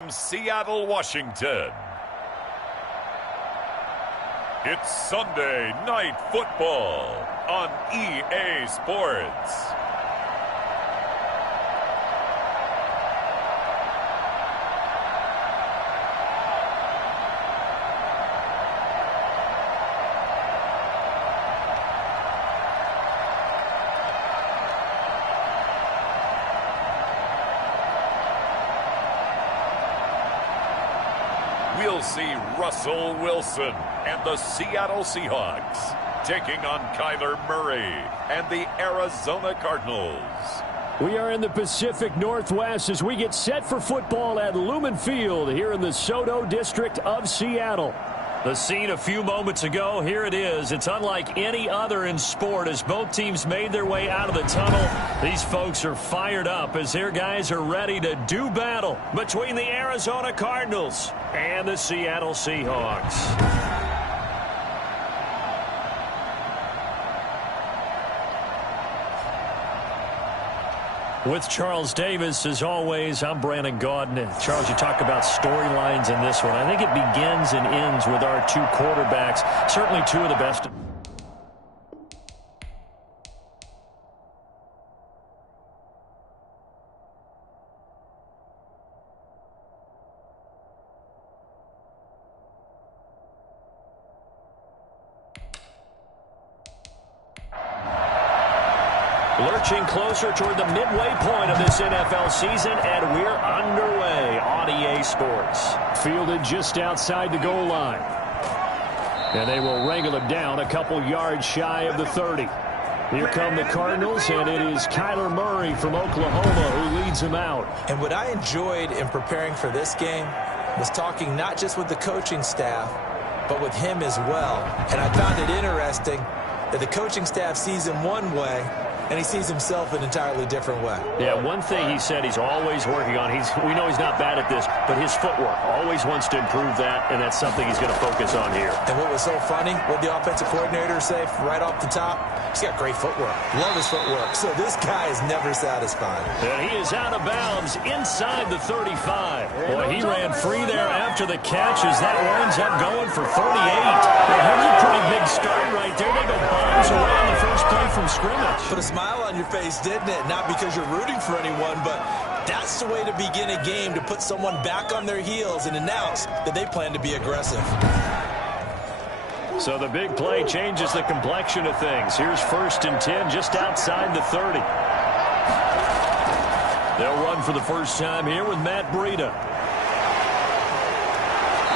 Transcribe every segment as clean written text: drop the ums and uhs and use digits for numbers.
From Seattle, Washington, it's Sunday Night Football on EA Sports. We'll see Russell Wilson and the Seattle Seahawks taking on Kyler Murray and the Arizona Cardinals. We are in the Pacific Northwest as we get set for football at Lumen Field here in the Soto District of Seattle. The scene a few moments ago, here it is. It's unlike any other in sport as both teams made their way out of the tunnel. These folks are fired up as their guys are ready to do battle between the Arizona Cardinals and the Seattle Seahawks. With Charles Davis, as always, I'm Brandon Gaudin. Charles, you talk about storylines in this one. I think it begins and ends with our two quarterbacks, certainly two of the best. Lurching closer toward the midway point of this NFL season, and we're underway on EA Sports. Fielded just outside the goal line. And they will wrangle him down a couple yards shy of the 30. Here come the Cardinals, and it is Kyler Murray from Oklahoma who leads them out. And what I enjoyed in preparing for this game was talking not just with the coaching staff, but with him as well. And I found it interesting that the coaching staff sees him one way, and he sees himself an entirely different way. Yeah, one thing he said he's always working on, we know he's not bad at this, but his footwork, always wants to improve that, and that's something he's going to focus on here. And what was so funny, what the offensive coordinator say right off the top, he's got great footwork. Love his footwork. So this guy is never satisfied. And he is out of bounds inside the 35. Boy, he ran free there after the catch as that winds up going for 38. Well, here's a pretty big start right there. They go bombs away on the first play from scrimmage. Put a smile on your face, didn't it? Not because you're rooting for anyone, but that's the way to begin a game, to put someone back on their heels and announce that they plan to be aggressive. So the big play changes the complexion of things. Here's 1st and 10 just outside the 30. They'll run for the first time here with Matt Breida.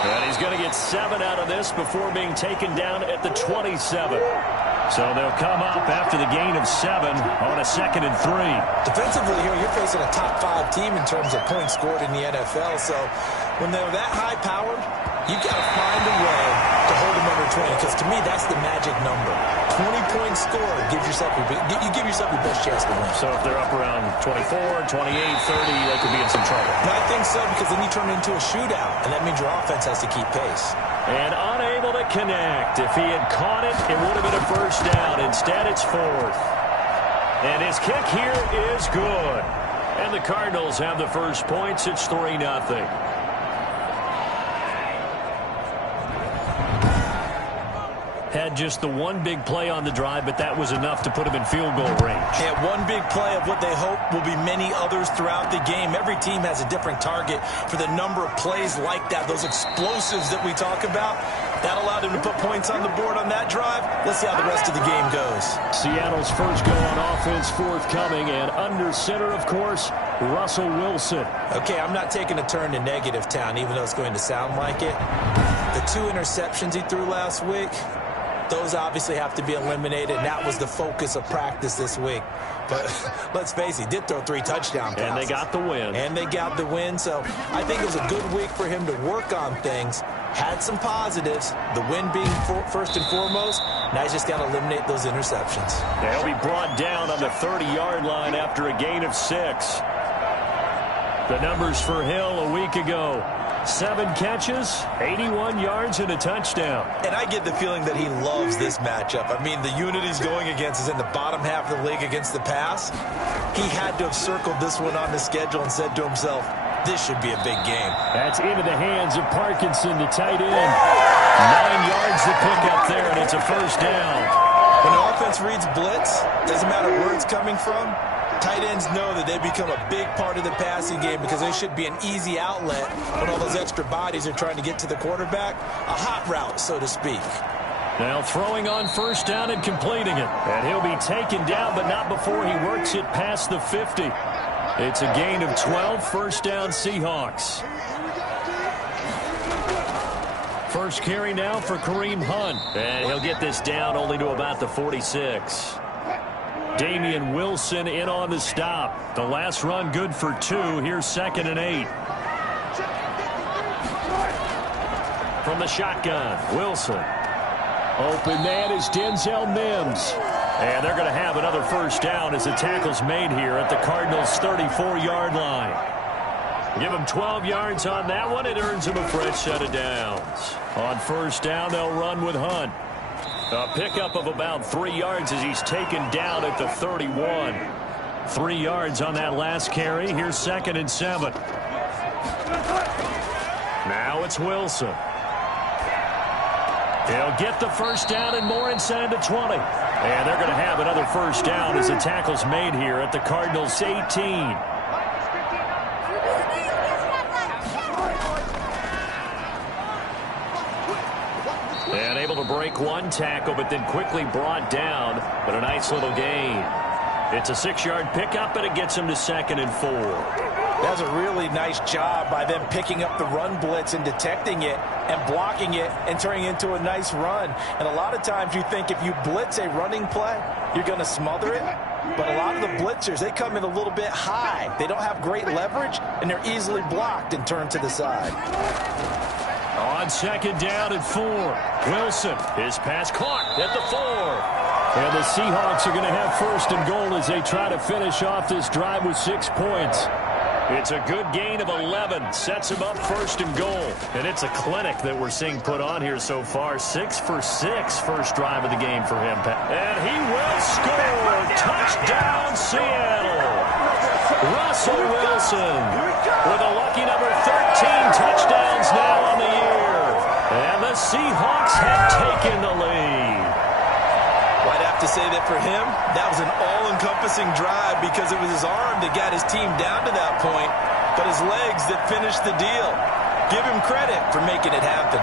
And he's going to get 7 out of this before being taken down at the 27. So they'll come up after the gain of 7 on a 2nd and 3. Defensively here, you're facing a top-5 team in terms of points scored in the NFL. So when they're that high-powered, you've got to find a way to hold them under 20. Because to me, that's the magic number. 20 points scored gives yourself you give yourself your best chance to win. So if they're up around 24, 28, 30, they could be in some trouble. No, I think so, because then you turn it into a shootout, and that means your offense has to keep pace. And unable to connect. If he had caught it, it would have been a first down. Instead, it's 4th. And his kick here is good. And the Cardinals have the first points. It's 3-0. Had just the one big play on the drive, but that was enough to put him in field goal range. Yeah, one big play of what they hope will be many others throughout the game. Every team has a different target for the number of plays like that, those explosives that we talk about. That allowed him to put points on the board on that drive. Let's see how the rest of the game goes. Seattle's first go on offense forthcoming, and under center, of course, Russell Wilson. Okay, I'm not taking a turn to negative town, even though it's going to sound like it. The 2 interceptions he threw last week, those obviously have to be eliminated, and that was the focus of practice this week. But let's face it, he did throw 3 touchdown passes. And they got the win. And they got the win, so I think it was a good week for him to work on things. Had some positives, the win being first and foremost. Now he's just got to eliminate those interceptions. They'll be brought down on the 30-yard line after a gain of 6. The numbers for Hill a week ago. 7 catches, 81 yards, and a touchdown. And I get the feeling that he loves this matchup. I mean, the unit he's going against is in the bottom half of the league against the pass. He had to have circled this one on the schedule and said to himself, This should be a big game. That's into the hands of Parkinson, the tight end. 9 yards to pick up there, and it's a first down. When the offense reads blitz, doesn't matter where it's coming from, tight ends know that they become a big part of the passing game because they should be an easy outlet when all those extra bodies are trying to get to the quarterback. A hot route, so to speak. Now throwing on first down and completing it. And he'll be taken down, but not before he works it past the 50. It's a gain of 12, first down Seahawks. First carry now for Kareem Hunt. And he'll get this down only to about the 46. Damian Wilson in on the stop. The last run good for 2. Here's 2nd and 8. From the shotgun, Wilson. Open man is Denzel Mims. And they're going to have another first down as the tackle's made here at the Cardinals' 34-yard line. Give them 12 yards on that one. It earns them a fresh set of downs. On first down, they'll run with Hunt. A pickup of about 3 yards as he's taken down at the 31. 3 yards on that last carry. Here's 2nd and 7. Now it's Wilson. He'll get the first down and more inside the 20. And they're going to have another first down as the tackle's made here at the Cardinals' 18. And able to break one tackle, but then quickly brought down. But a nice little gain. It's a 6-yard pickup, and it gets him to 2nd and 4. That's a really nice job by them picking up the run blitz and detecting it and blocking it and turning it into a nice run. And a lot of times you think if you blitz a running play, you're going to smother it. But a lot of the blitzers, they come in a little bit high. They don't have great leverage, and they're easily blocked and turned to the side. On 2nd down and 4. Wilson, his pass caught at the 4. And the Seahawks are going to have 1st and goal as they try to finish off this drive with 6 points. It's a good gain of 11. Sets him up 1st and goal. And it's a clinic that we're seeing put on here so far. 6 for 6 first drive of the game for him. And he will score. Touchdown, Seattle. Russell Wilson with a lucky number 13 touchdowns now on the year. And the Seahawks have taken the lead. Well, I'd have to say that for him, that was an all-encompassing drive because it was his arm that got his team down to that point, but his legs that finished the deal. Give him credit for making it happen.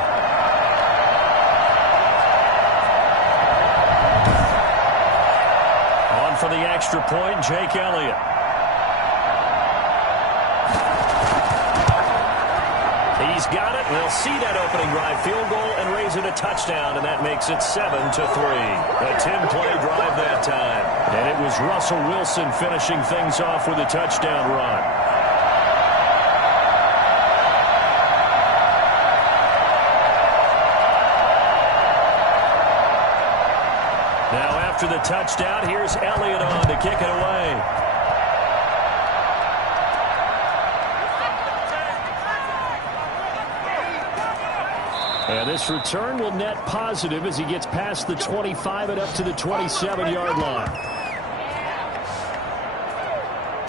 On for the extra point, Jake Elliott. He's got it. They'll see that opening drive field goal and raise it a touchdown, and that makes it 7-3. A 10-play drive that time. And it was Russell Wilson finishing things off with a touchdown run. Now after the touchdown, here's Elliott on to kick it away. And this return will net positive as he gets past the 25 and up to the 27-yard line.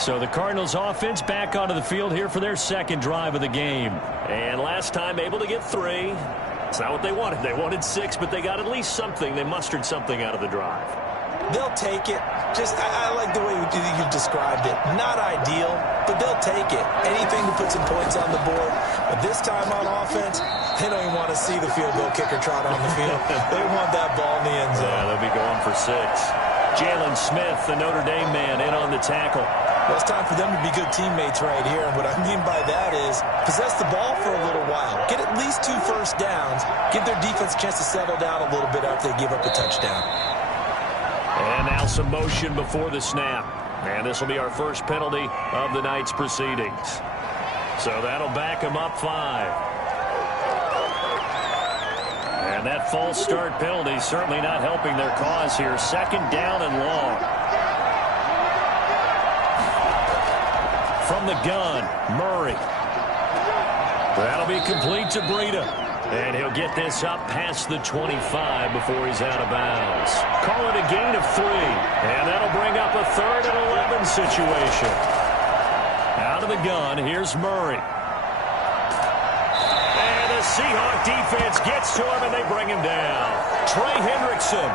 So the Cardinals offense back onto the field here for their 2nd drive of the game. And last time able to get 3. It's not what they wanted. They wanted 6, but they got at least something. They mustered something out of the drive. They'll take it. I like the way you described it. Not ideal, but they'll take it. Anything to put some points on the board. But this time on offense, they don't even want to see the field goal kicker trot on the field. They want that ball in the end zone. Yeah, they'll be going for 6. Jalen Smith, the Notre Dame man, in on the tackle. Well, it's time for them to be good teammates right here. And what I mean by that is possess the ball for a little while. Get at least 2 first downs. Give their defense a chance to settle down a little bit after they give up a touchdown. And now some motion before the snap. And this will be our first penalty of the night's proceedings. So that'll back them up 5. And that false start penalty certainly not helping their cause here. 2nd down and long. From the gun, Murray. That'll be complete to Breida. And he'll get this up past the 25 before he's out of bounds. Call it a gain of 3. And that'll bring up a 3rd and 11 situation. Out of the gun. Here's Murray. And the Seahawk defense gets to him, and they bring him down. Trey Hendrickson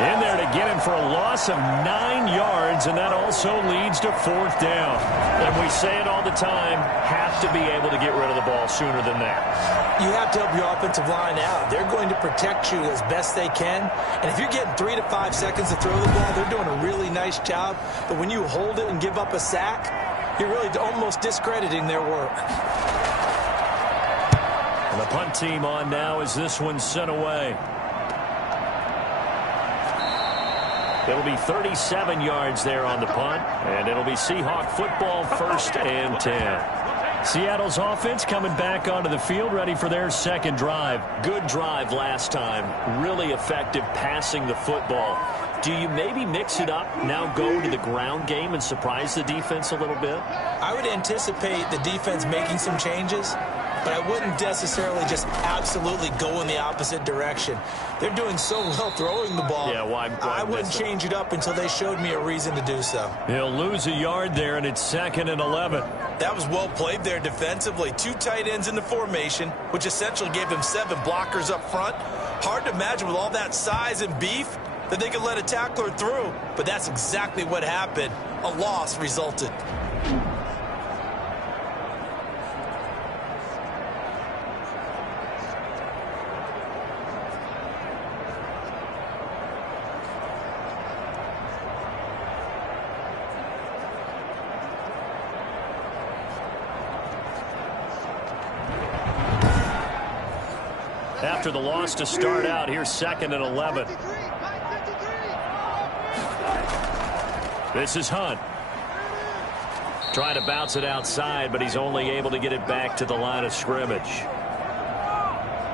in there to get him for a loss of 9 yards, and that also leads to 4th down. And we say it all the time, have to be able to get rid of the ball sooner than that. You have to help your offensive line out. They're going to protect you as best they can. And if you're getting 3 to 5 seconds to throw the ball, they're doing a really nice job. But when you hold it and give up a sack, you're really almost discrediting their work. And the punt team on now as this one's sent away. It'll be 37 yards there on the punt, and it'll be Seahawk football, 1st and 10. Seattle's offense coming back onto the field, ready for their second drive. Good drive last time. Really effective passing the football. Do you maybe mix it up, now go to the ground game and surprise the defense a little bit? I would anticipate the defense making some changes, but I wouldn't necessarily just absolutely go in the opposite direction. They're doing so well throwing the ball. Yeah, why I wouldn't change it up until they showed me a reason to do so. He'll lose a yard there, and it's 2nd and 11. That was well played there defensively. 2 tight ends in the formation, which essentially gave them 7 blockers up front. Hard to imagine with all that size and beef that they could let a tackler through, but that's exactly what happened. A loss resulted. After the loss to start out, here's 2nd and 11. This is Hunt. Trying to bounce it outside, but he's only able to get it back to the line of scrimmage.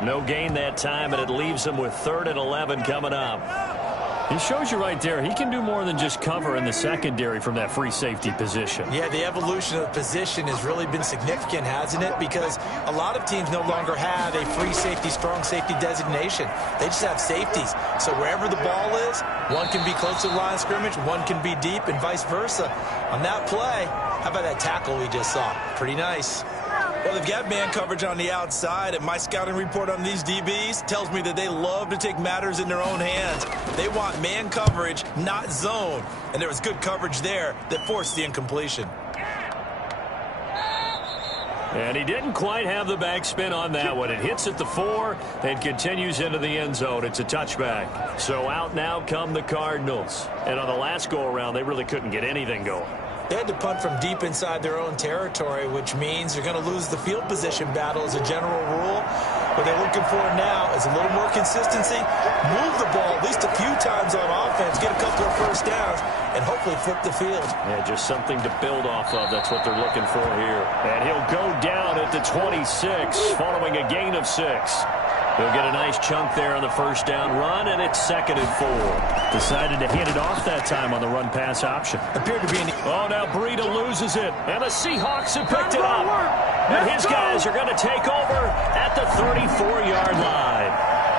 No gain that time, and it leaves him with 3rd and 11 coming up. He shows you right there, he can do more than just cover in the secondary from that free safety position. Yeah, the evolution of the position has really been significant, hasn't it? Because a lot of teams no longer have a free safety, strong safety designation. They just have safeties. So wherever the ball is, one can be close to the line of scrimmage, one can be deep, and vice versa. On that play, how about that tackle we just saw? Pretty nice. Well, they've got man coverage on the outside, and my scouting report on these DBs tells me that they love to take matters in their own hands. They want man coverage, not zone. And there was good coverage there that forced the incompletion. And he didn't quite have the backspin on that one. It hits at the 4 and continues into the end zone. It's a touchback. So out now come the Cardinals. And on the last go-around, they really couldn't get anything going. They had to punt from deep inside their own territory, which means they're going to lose the field position battle as a general rule. What they're looking for now is a little more consistency, move the ball at least a few times on offense, get a couple of first downs, and hopefully flip the field. Yeah, just something to build off of. That's what they're looking for here. And he'll go down at the 26 following a gain of 6. He'll get a nice chunk there on the first down run, and it's 2nd and 4. Decided to hand it off that time on the run-pass option. Appeared to be in the... Oh, now Breida loses it, and the Seahawks have picked it up. And his guys are going to take over at the 34-yard line.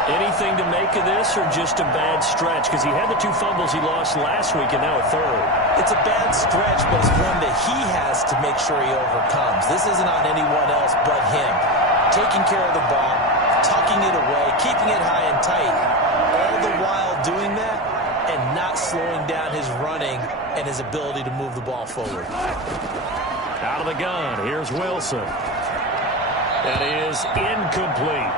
Anything to make of this, or just a bad stretch? Because he had the 2 fumbles he lost last week, and now a 3rd. It's a bad stretch, but it's one that he has to make sure he overcomes. This isn't on anyone else but him. Taking care of the ball, tucking it away, keeping it high and tight, all the while doing that and not slowing down his running and his ability to move the ball forward. Out of the gun, here's Wilson. That is incomplete.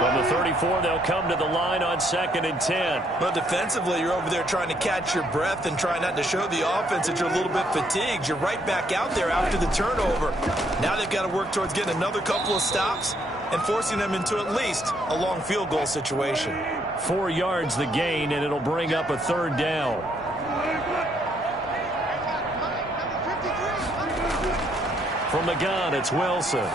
From the 34, they'll come to the line on 2nd and 10. But defensively, you're over there trying to catch your breath and trying not to show the offense that you're a little bit fatigued. You're right back out there after the turnover. Now they've got to work towards getting another couple of stops and forcing them into at least a long field goal situation. 4 yards the gain, and it'll bring up a 3rd down. From the gun, it's Wilson.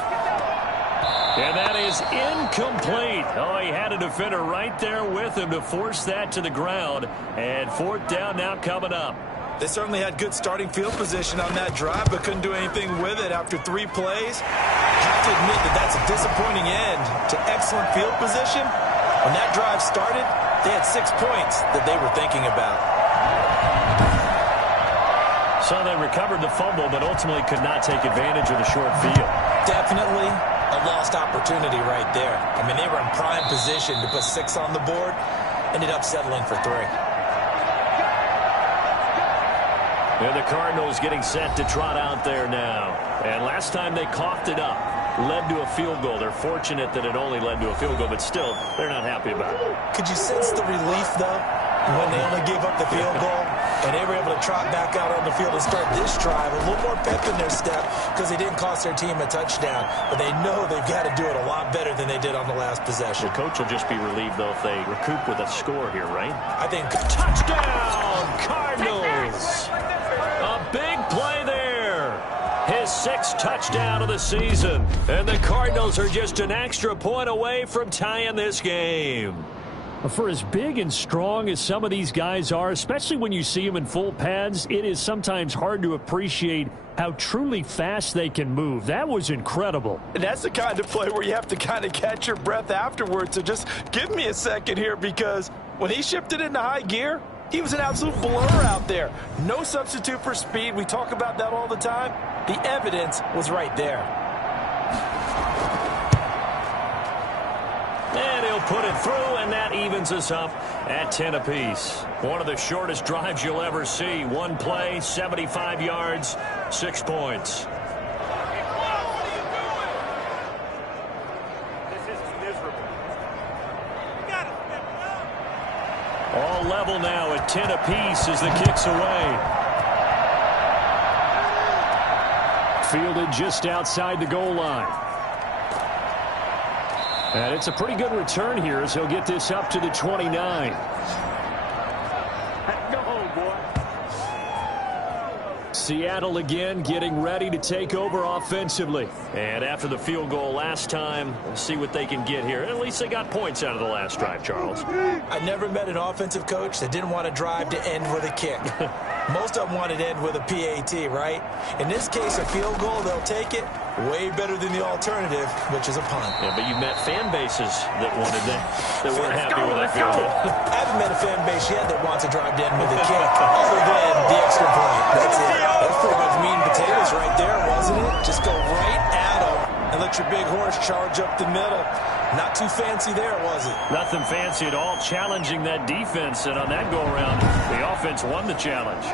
And that is incomplete. Oh, he had a defender right there with him to force that to the ground. And 4th down now coming up. They certainly had good starting field position on that drive, but couldn't do anything with it after 3 plays. Have to admit that that's a disappointing end to excellent field position. When that drive started, they had 6 points that they were thinking about. So they recovered the fumble, but ultimately could not take advantage of the short field. Definitely a lost opportunity right there. I mean, they were in prime position to put 6 on the board. Ended up settling for 3. And the Cardinals getting set to trot out there now. And last time they coughed it up, led to a field goal. They're fortunate that it only led to a field goal, but still, they're not happy about it. Could you sense the relief, though, when they only gave up the field goal? And they were able to trot back out on the field and start this drive. A little more pep in their step because they didn't cost their team a touchdown. But they know they've got to do it a lot better than they did on the last possession. The coach will just be relieved, though, if they recoup with a score here, right? I think. Touchdown, Cardinals! A big play there. His 6th touchdown of the season. And the Cardinals are just an extra point away from tying this game. For as big and strong as some of these guys are, especially when you see them in full pads, it is sometimes hard to appreciate how truly fast they can move. That was incredible. And that's the kind of play where you have to kind of catch your breath afterwards. So just give me a second here, because when he shifted into high gear, he was an absolute blur out there. No substitute for speed. We talk about that all the time. The evidence was right there. And he'll put it through, and that evens us up at 10 apiece. One of the shortest drives you'll ever see. One play, 75 yards, 6 points. All level now at 10 apiece as the kick's away. Fielded just outside the goal line. And it's a pretty good return here as he'll get this up to the 29. Go home, boy. Seattle again getting ready to take over offensively. And after the field goal last time, we'll see what they can get here. At least they got points out of the last drive, Charles. I never met an offensive coach that didn't want to drive to end with a kick. Most of them wanted to end with a PAT, right? In this case, a field goal, they'll take it. Way better than the alternative, which is a punt. Yeah, but you've met fan bases that wanted that weren't happy with that field goal. I haven't met a fan base yet that wants to drive to end with a kick, other than the extra point. That's it. That's pretty much meat and potatoes right there, wasn't it? Just go right at them and let your big horse charge up the middle. Not too fancy there, was it? Nothing fancy at all, challenging that defense, and on that go-around, the offense won the challenge.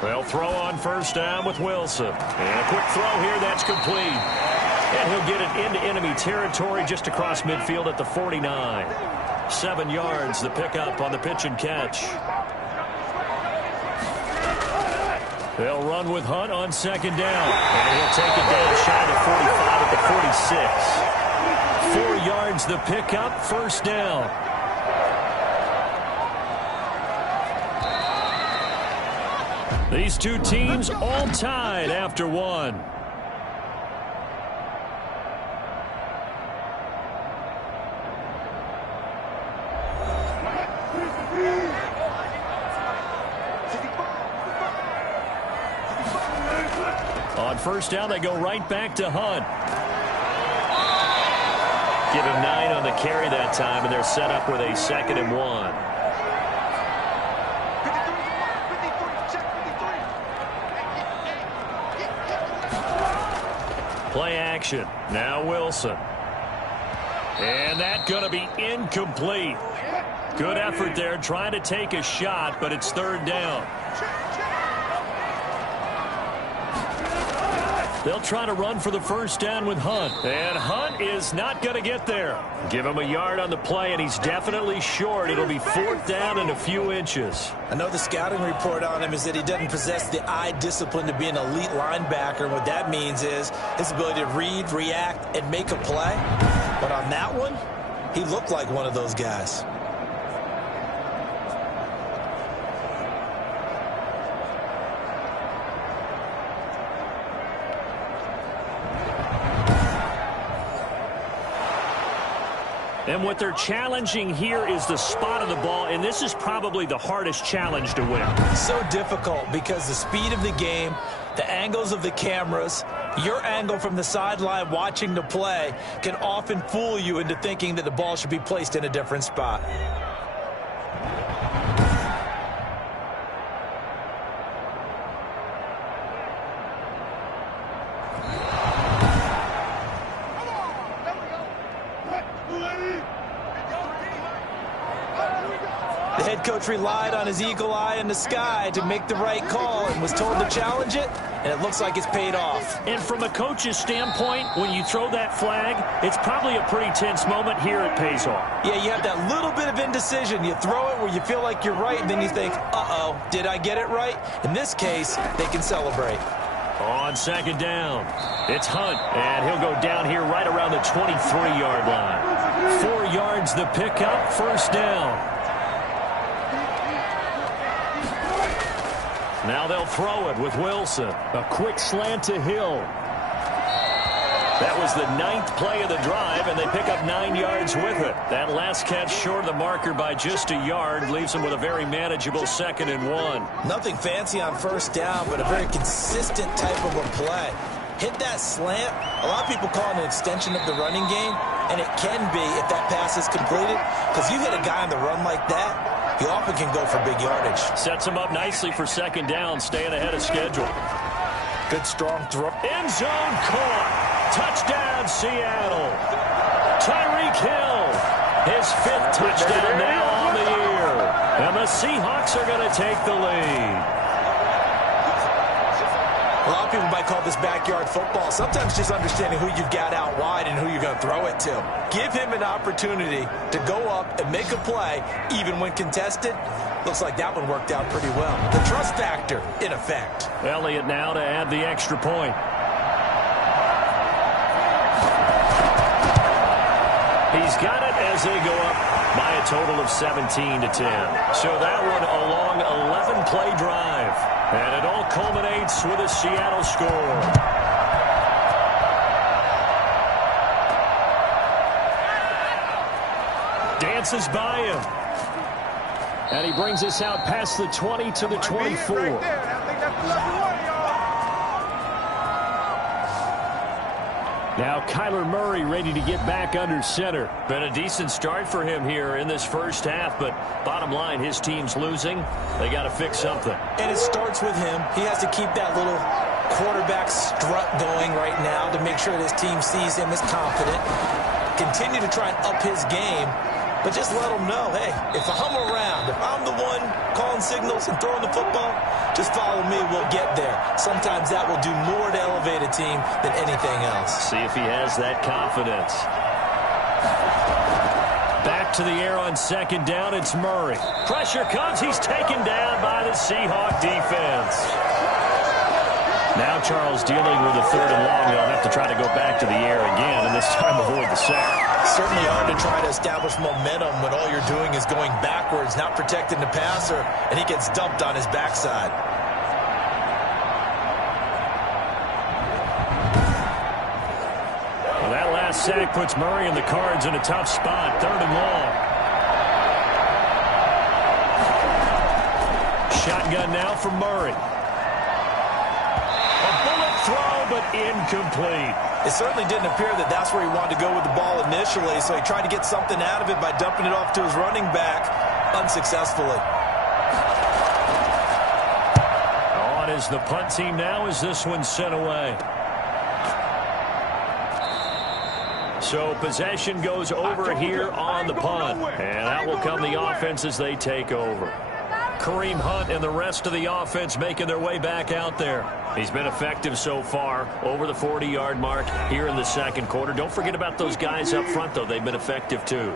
They'll throw on first down with Wilson. And a quick throw here, that's complete. And he'll get it into enemy territory just across midfield at the 49. 7 yards, the pickup on the pitch and catch. They'll run with Hunt on second down. And he'll take it down shy of the 45 at the 46. 4 yards, the pickup, first down. These two teams all tied after one. On first down, they go right back to Hunt. Give him 9 on the carry that time, and they're set up with a 2nd and 1. Play action. Now Wilson. And that's going to be incomplete. Good effort there, trying to take a shot, but it's 3rd down. They'll try to run for the first down with Hunt. And Hunt is not going to get there. Give him a yard on the play, and he's definitely short. It'll be 4th down and a few inches. I know the scouting report on him is that he doesn't possess the eye discipline to be an elite linebacker. And what that means is his ability to read, react, and make a play. But on that one, he looked like one of those guys. And what they're challenging here is the spot of the ball, and this is probably the hardest challenge to win. So difficult because the speed of the game, the angles of the cameras, Your angle from the sideline watching the play can often fool you into thinking that the ball should be placed in a different spot. The head coach relied on his eagle eye in the sky to make the right call and was told to challenge it, and it looks like it's paid off. And from a coach's standpoint, when you throw that flag, it's probably a pretty tense moment. Here it pays off. Yeah, you have that little bit of indecision. You throw it where you feel like you're right, and then you think, uh-oh, did I get it right? In this case, they can celebrate. On second down, it's Hunt, and he'll go down here right around the 23-yard line. 4 yards the pickup, first down. Now they'll throw it with Wilson. A quick slant to Hill. That was the 9th play of the drive, and they pick up 9 yards with it. That last catch short of the marker by just a yard leaves them with a very manageable 2nd and 1. Nothing fancy on first down, but a very consistent type of a play. Hit that slant. A lot of people call it an extension of the running game, and it can be if that pass is completed, because you hit a guy on the run like that, he often can go for big yardage. Sets him up nicely for second down, staying ahead of schedule. Good strong throw. End zone caught. Touchdown, Seattle. Tyreek Hill, his 5th touchdown now on the year. And the Seahawks are going to take the lead. A lot of people might call this backyard football. Sometimes just understanding who you've got out wide and who you're going to throw it to. Give him an opportunity to go up and make a play, even when contested. Looks like that one worked out pretty well. The trust factor in effect. Elliott now to add the extra point. He's got it as they go up by a total of 17-10. So that one a long 11-play drive. And it all culminates with a Seattle score. Dances by him. And he brings us out past the 20 to the 24. Now Kyler Murray ready to get back under center. Been a decent start for him here in this first half, but bottom line, his team's losing. They got to fix something. And it starts with him. He has to keep that little quarterback strut going right now to make sure that his team sees him as confident. Continue to try and up his game, but just let him know, hey, if I'm around, if I'm the one calling signals and throwing the football, just follow me, we'll get there. Sometimes that will do more to elevate a team than anything else. See if he has that confidence. Back to the air on second down, it's Murray. Pressure comes, he's taken down by the Seahawk defense. Now Charles dealing with a 3rd and long. They'll have to try to go back to the air again, and this time avoid the sack. Certainly hard to try to establish momentum when all you're doing is going backwards, not protecting the passer, and he gets dumped on his backside. Well, that last sack puts Murray and the Cards in a tough spot, 3rd and long. Shotgun now from Murray. A bullet throw, but incomplete. It certainly didn't appear that that's where he wanted to go with the ball initially, so he tried to get something out of it by dumping it off to his running back unsuccessfully. On is the punt team now as this one's sent away. So possession goes over here on the punt, and that will come the offense as they take over. Kareem Hunt and the rest of the offense making their way back out there. He's been effective so far, over the 40-yard mark here in the second quarter. Don't forget about those guys up front, though. They've been effective, too.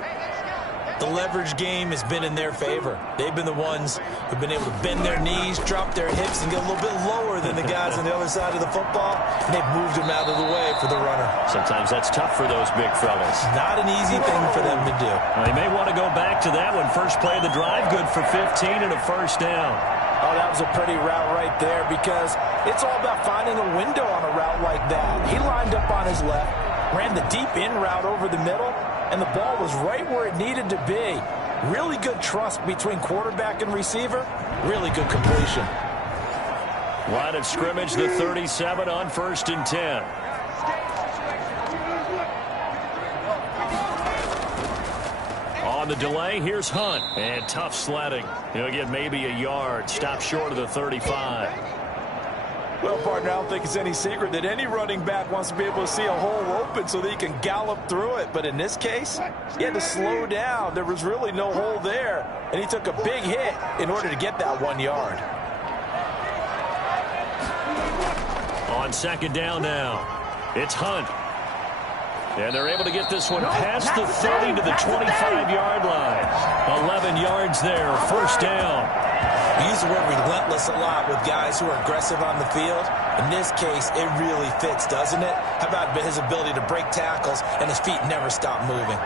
The leverage game has been in their favor. They've been the ones who've been able to bend their knees, drop their hips, and get a little bit lower than the guys on the other side of the football, and they've moved them out of the way for the runner. Sometimes that's tough for those big fellas. Not an easy thing for them to do. Well, they may want to go back to that one. First play of the drive, good for 15 and a first down. Oh, that was a pretty route right there because it's all about finding a window on a route like that. He lined up on his left, ran the deep in route over the middle, and the ball was right where it needed to be. Really good trust between quarterback and receiver. Really good completion. Line of scrimmage, the 37 on 1st and 10. On the delay, here's Hunt. And tough sledding. He'll get maybe a yard. Stop short of the 35. Well, partner, I don't think it's any secret that any running back wants to be able to see a hole open so that he can gallop through it. But in this case, he had to slow down. There was really no hole there. And he took a big hit in order to get that 1 yard. On 2nd down now, it's Hunt. And they're able to get this one past the 30 to the 25-yard line. 11 yards there, 1st down. We use the word relentless a lot with guys who are aggressive on the field. In this case, it really fits, doesn't it? How about his ability to break tackles and his feet never stop moving?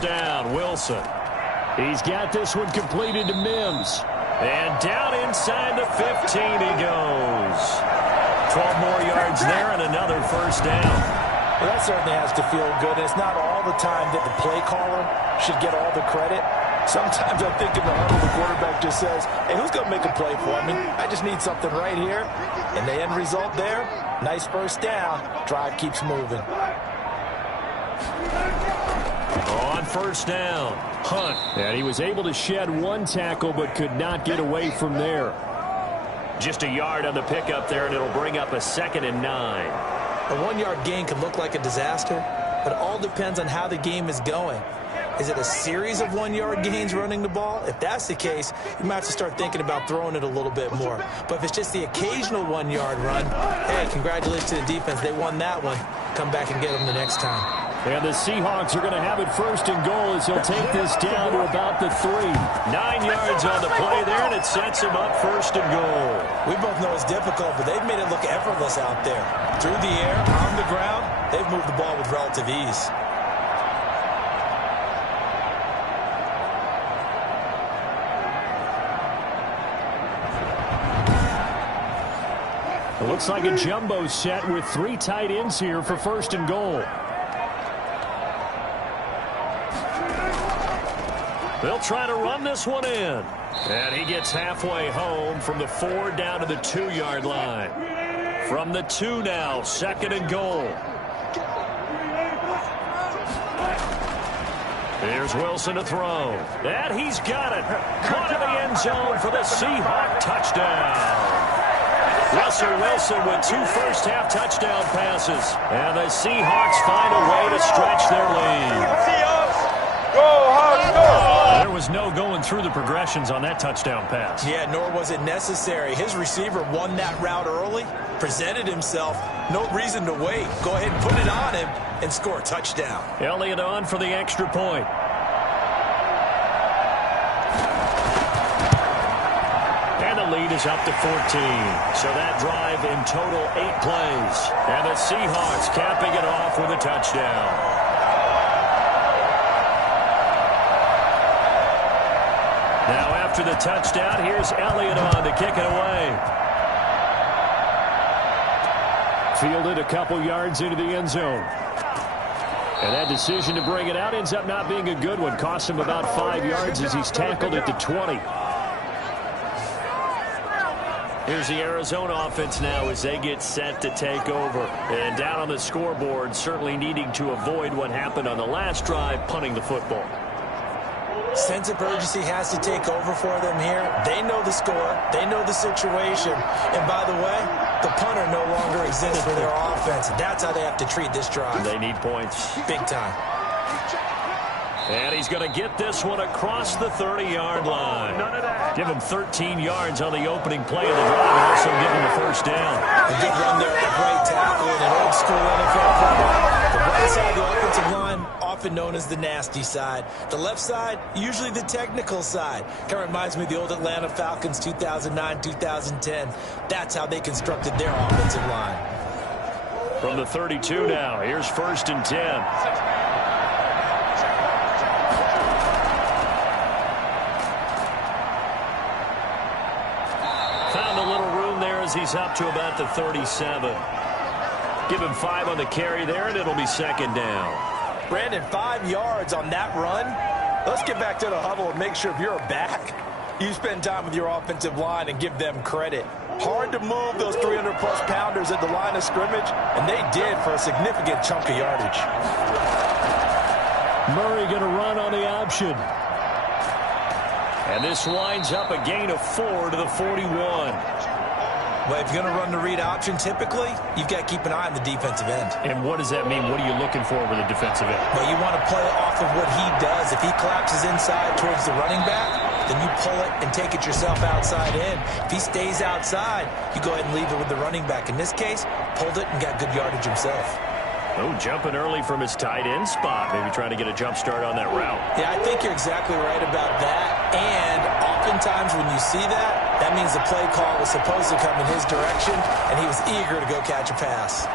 Down, Wilson. He's got this one completed to Mims. And down inside the 15 he goes. 12 more yards there and another 1st down. Well, that certainly has to feel good. And it's not all the time that the play caller should get all the credit. Sometimes I think in the huddle, the quarterback just says, hey, who's going to make a play for me? I just need something right here. And the end result there, nice 1st down. Drive keeps moving. On 1st down, Hunt. And he was able to shed 1 tackle but could not get away from there. Just a yard on the pickup there, and it'll bring up a 2nd and 9. A 1-yard gain can look like a disaster, but it all depends on how the game is going. Is it a series of 1-yard gains running the ball? If that's the case, you might have to start thinking about throwing it a little bit more. But if it's just the occasional 1-yard run, hey, congratulations to the defense. They won that one. Come back and get them the next time. And the Seahawks are going to have it 1st and goal as he'll take this down to about the 3. 9 yards on the play there, and it sets him up 1st and goal. We both know it's difficult, but they've made it look effortless out there. Through the air, on the ground, they've moved the ball with relative ease. It looks like a jumbo set with 3 tight ends here for 1st and goal. They'll try to run this one in. And he gets halfway home from the 4 down to the 2-yard line. From the 2 now, 2nd and goal. Here's Wilson to throw. And he's got it. Caught in the end zone for the Seahawk touchdown. Russell Wilson with 2 first-half touchdown passes. And the Seahawks find a way to stretch their lead. There was no going through the progressions on that touchdown pass. Yeah, nor was it necessary. His receiver won that route early, presented himself. No reason to wait. Go ahead and put it on him and score a touchdown. Elliott on for the extra point. And the lead is up to 14. So that drive in total 8 plays. And the Seahawks capping it off with a touchdown. Now after the touchdown, here's Elliott on to kick it away. Fielded a couple yards into the end zone. And that decision to bring it out ends up not being a good one. Costs him about 5 yards as he's tackled at the 20. Here's the Arizona offense now as they get set to take over. And down on the scoreboard, certainly needing to avoid what happened on the last drive, punting the football. Sense of urgency has to take over for them here. They know the score. They know the situation. And by the way, the punter no longer exists for their offense. That's how they have to treat this drive. They need points. Big time. And he's going to get this one across the 30-yard line. Give him 13 yards on the opening play of the drive and also give him a 1st down. A good run there at the right tackle in an old-school NFL football. The right side of the offensive line often known as the nasty side. The left side, usually the technical side. Kind of reminds me of the old Atlanta Falcons 2009, 2010. That's how they constructed their offensive line. From the 32 now, here's 1st and 10. He's up to about the 37. Give him 5 on the carry there, and it'll be 2nd down. Brandon, 5 yards on that run. Let's get back to the huddle and make sure if you're a back, you spend time with your offensive line and give them credit. Hard to move those 300-plus pounders at the line of scrimmage, and they did for a significant chunk of yardage. Murray going to run on the option. And this winds up a gain of 4 to the 41. Well, if you're going to run the read option, typically, you've got to keep an eye on the defensive end. And what does that mean? What are you looking for with the defensive end? Well, you want to play off of what he does. If he collapses inside towards the running back, then you pull it and take it yourself outside in. If he stays outside, you go ahead and leave it with the running back. In this case, pulled it and got good yardage himself. Oh, jumping early from his tight end spot. Maybe trying to get a jump start on that route. Yeah, I think you're exactly right about that. And oftentimes when you see that, that means the play call was supposed to come in his direction, and he was eager to go catch a pass.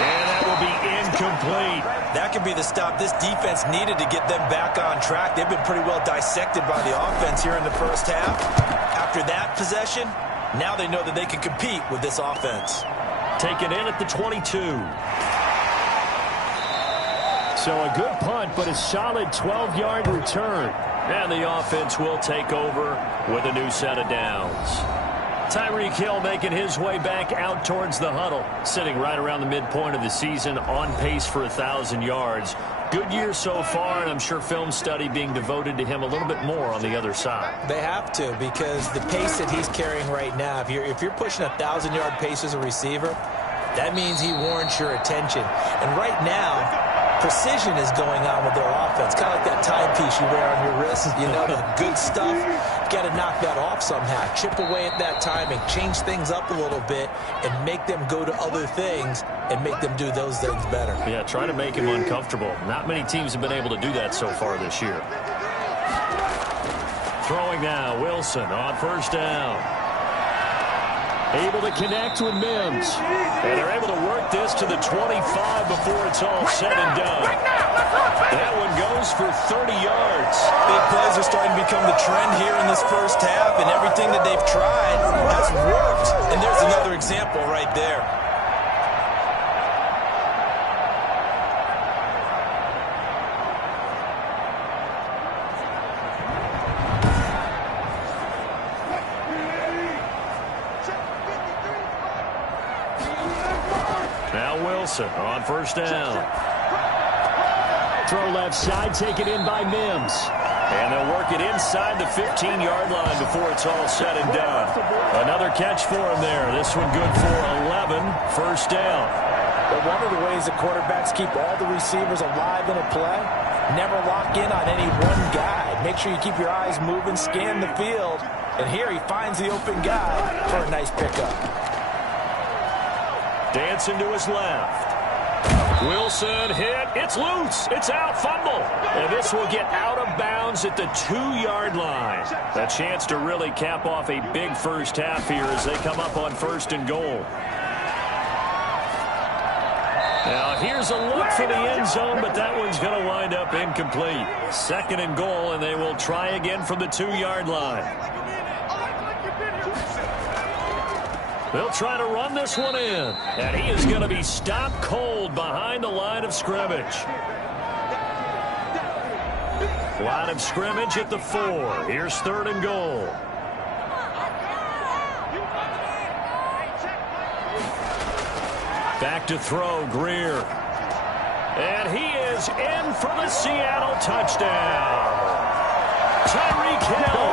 And that will be incomplete. That could be the stop this defense needed to get them back on track. They've been pretty well dissected by the offense here in the first half. After that possession, now they know that they can compete with this offense. Taken in at the 22. So a good punt, but a solid 12-yard return. And the offense will take over with a new set of downs. Tyreek Hill making his way back out towards the huddle, sitting right around the midpoint of the season, on pace for 1,000 yards. Good year so far, and I'm sure film study being devoted to him a little bit more on the other side. They have to, because the pace that he's carrying right now, if you're pushing 1,000-yard pace as a receiver, that means he warrants your attention. And right now, precision is going on with their offense. Kind of like that timepiece you wear on your wrist. You know, the good stuff. You got to knock that off somehow. Chip away at that timing. Change things up a little bit and make them go to other things and make them do those things better. Yeah, try to make him uncomfortable. Not many teams have been able to do that so far this year. Throwing now, Wilson on 1st down. Able to connect with Mims. And they're able to work this to the 25 before it's all said and done. That one goes for 30 yards. Big plays are starting to become the trend here in this first half, and everything that they've tried has worked. And there's another example right there. On 1st down. Throw left side, taken in by Mims. And they'll work it inside the 15-yard line before it's all said and done. Another catch for him there. This one good for 11. 1st down. But one of the ways that quarterbacks keep all the receivers alive in a play, never lock in on any one guy. Make sure you keep your eyes moving, scan the field. And here he finds the open guy for a nice pickup. Dancing to his left. Wilson hit. It's loose. It's out. Fumble. And this will get out of bounds at the 2-yard line. A chance to really cap off a big first half here as they come up on 1st and goal. Now here's a look for the end zone, but that one's going to wind up incomplete. 2nd and goal, and they will try again from the 2-yard line. They'll try to run this one in. And he is going to be stopped cold behind the line of scrimmage. Line of scrimmage at the 4. Here's 3rd and goal. Back to throw, Greer. And he is in for the Seattle touchdown. Tyreek Hill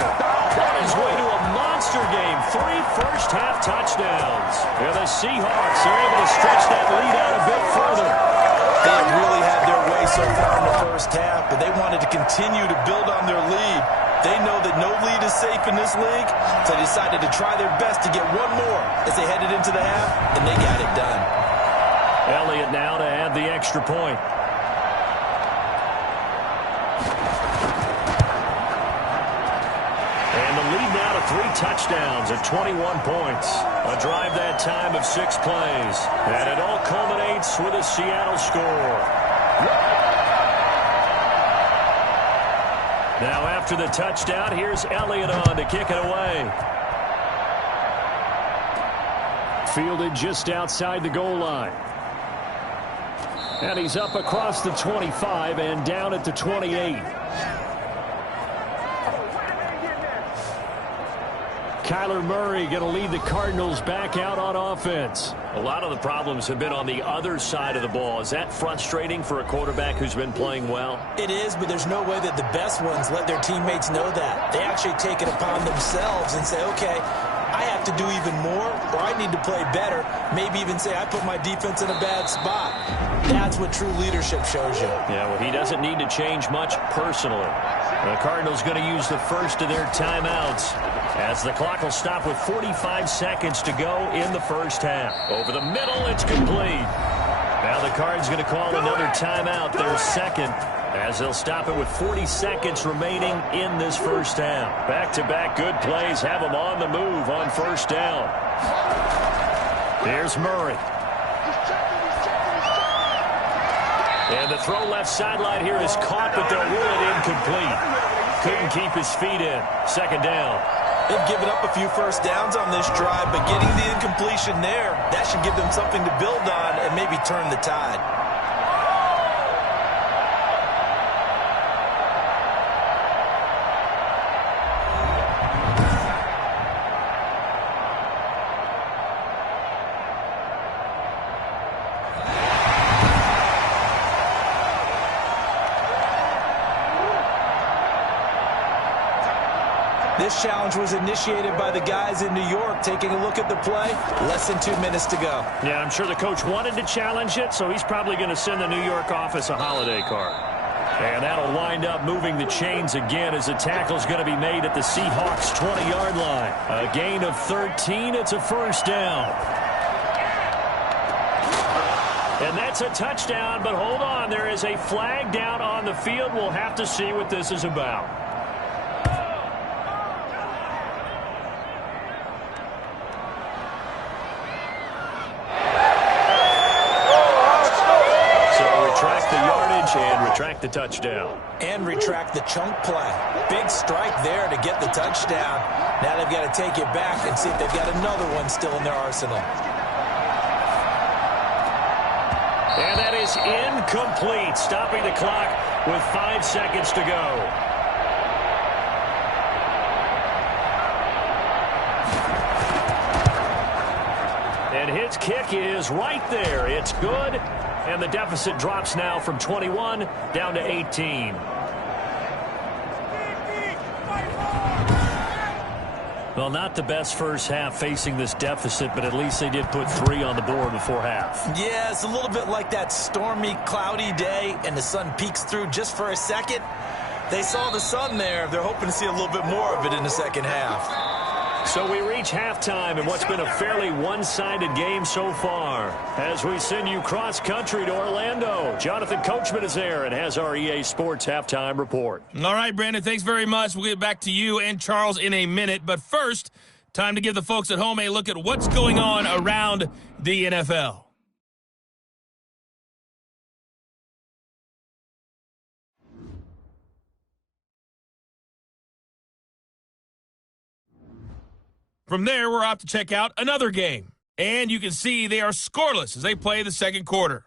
on his way to a monster game. 3 first-half touchdowns. And the Seahawks are able to stretch that lead out a bit further. They have really had their way so far in the first half, but they wanted to continue to build on their lead. They know that no lead is safe in this league, so they decided to try their best to get one more as they headed into the half, and they got it done. Elliott now to add the extra point. And the lead now to 3 touchdowns at 21 points. A drive that time of 6 plays. And it all culminates with a Seattle score. Now after the touchdown, here's Elliott on to kick it away. Fielded just outside the goal line. And he's up across the 25 and down at the 28. Kyler Murray going to lead the Cardinals back out on offense. A lot of the problems have been on the other side of the ball. Is that frustrating for a quarterback who's been playing well? It is, but there's no way that the best ones let their teammates know that. They actually take it upon themselves and say, okay, I have to do even more, or I need to play better. Maybe even say I put my defense in a bad spot. That's what true leadership shows you. Yeah, well, he doesn't need to change much personally. The Cardinals going to use the first of their timeouts as the clock will stop with 45 seconds to go in the first half. Over the middle, it's complete. Now the Cards going to call another timeout, their second, as they'll stop it with 40 seconds remaining in this first half. Back-to-back good plays have them on the move on first down. Here's Murray. And the throw left sideline here is caught, but they'll rule it incomplete. Couldn't keep his feet in. Second down. They've given up a few first downs on this drive, but getting the incompletion there, that should give them something to build on and maybe turn the tide. This challenge was initiated by the guys in New York. Taking a look at the play, less than 2 minutes to go. Yeah, I'm sure the coach wanted to challenge it, so he's probably going to send the New York office a holiday card. And that'll wind up moving the chains again as the tackle's going to be made at the Seahawks 20-yard line. A gain of 13. It's a first down. And that's a touchdown, but hold on. There is a flag down on the field. We'll have to see what this is about. And retract the touchdown. And retract the chunk play. Big strike there to get the touchdown. Now they've got to take it back and see if they've got another one still in their arsenal. And that is incomplete, stopping the clock with 5 seconds to go. And his kick is right there. It's good. And the deficit drops now from 21 down to 18. Well, not the best first half facing this deficit, but at least they did put 3 on the board before half. Yeah, it's a little bit like that stormy, cloudy day, and the sun peeks through just for a second. They saw the sun there. They're hoping to see a little bit more of it in the second half. So we reach halftime in what's been a fairly one-sided game so far. As we send you cross-country to Orlando, Jonathan Coachman is there and has our EA Sports halftime report. All right, Brandon, thanks very much. We'll get back to you and Charles in a minute. But first, time to give the folks at home a look at what's going on around the NFL. From there, we're off to check out another game. And you can see they are scoreless as they play the second quarter.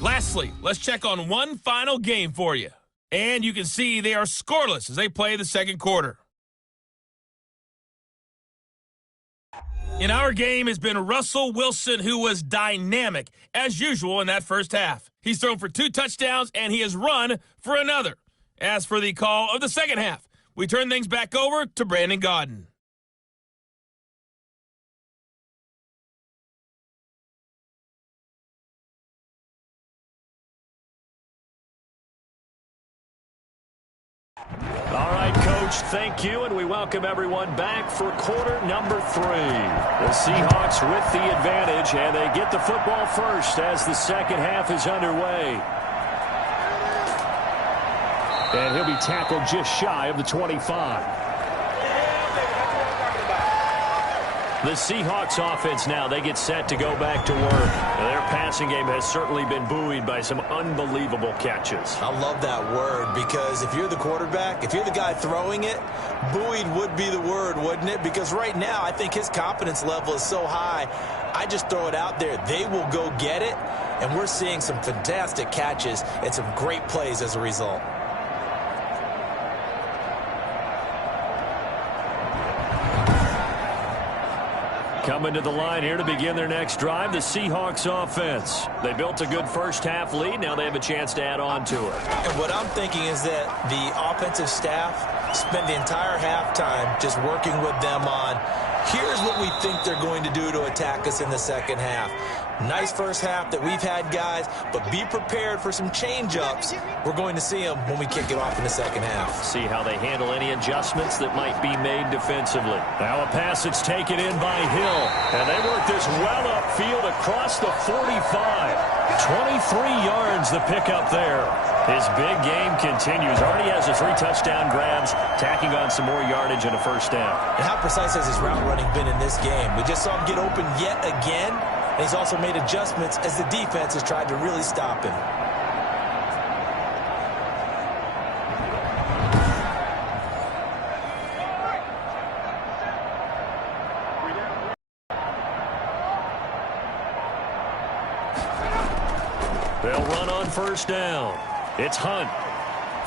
Lastly, let's check on one final game for you. And you can see they are scoreless as they play the second quarter. In our game has been Russell Wilson, who was dynamic, as usual, in that first half. He's thrown for 2 touchdowns, and he has run for another. As for the call of the second half, we turn things back over to Brandon Gaudin. All right, Coach. Thank you, and we welcome everyone back for quarter number 3. The Seahawks with the advantage, and they get the football first as the second half is underway. And he'll be tackled just shy of the 25. The Seahawks offense now, they get set to go back to work. Their passing game has certainly been buoyed by some unbelievable catches. I love that word because if you're the quarterback, if you're the guy throwing it, buoyed would be the word, wouldn't it? Because right now I think his confidence level is so high, I just throw it out there. They will go get it, and we're seeing some fantastic catches and some great plays as a result. Coming to the line here to begin their next drive, the Seahawks offense. They built a good first-half lead. Now they have a chance to add on to it. And what I'm thinking is that the offensive staff spent the entire halftime just working with them on, here's what we think they're going to do to attack us in the second half. Nice first half that we've had, guys, but be prepared for some change-ups. We're going to see them when we kick it off in the second half. See how they handle any adjustments that might be made defensively. Now a pass that's taken in by Hill. And they work this well upfield across the 45. 23 yards the pickup there. His big game continues. Already has the 3 touchdown grabs, tacking on some more yardage and a first down. And how precise has his route running been in this game? We just saw him get open yet again. And he's also made adjustments as the defense has tried to really stop him. They'll run on first down. It's Hunt.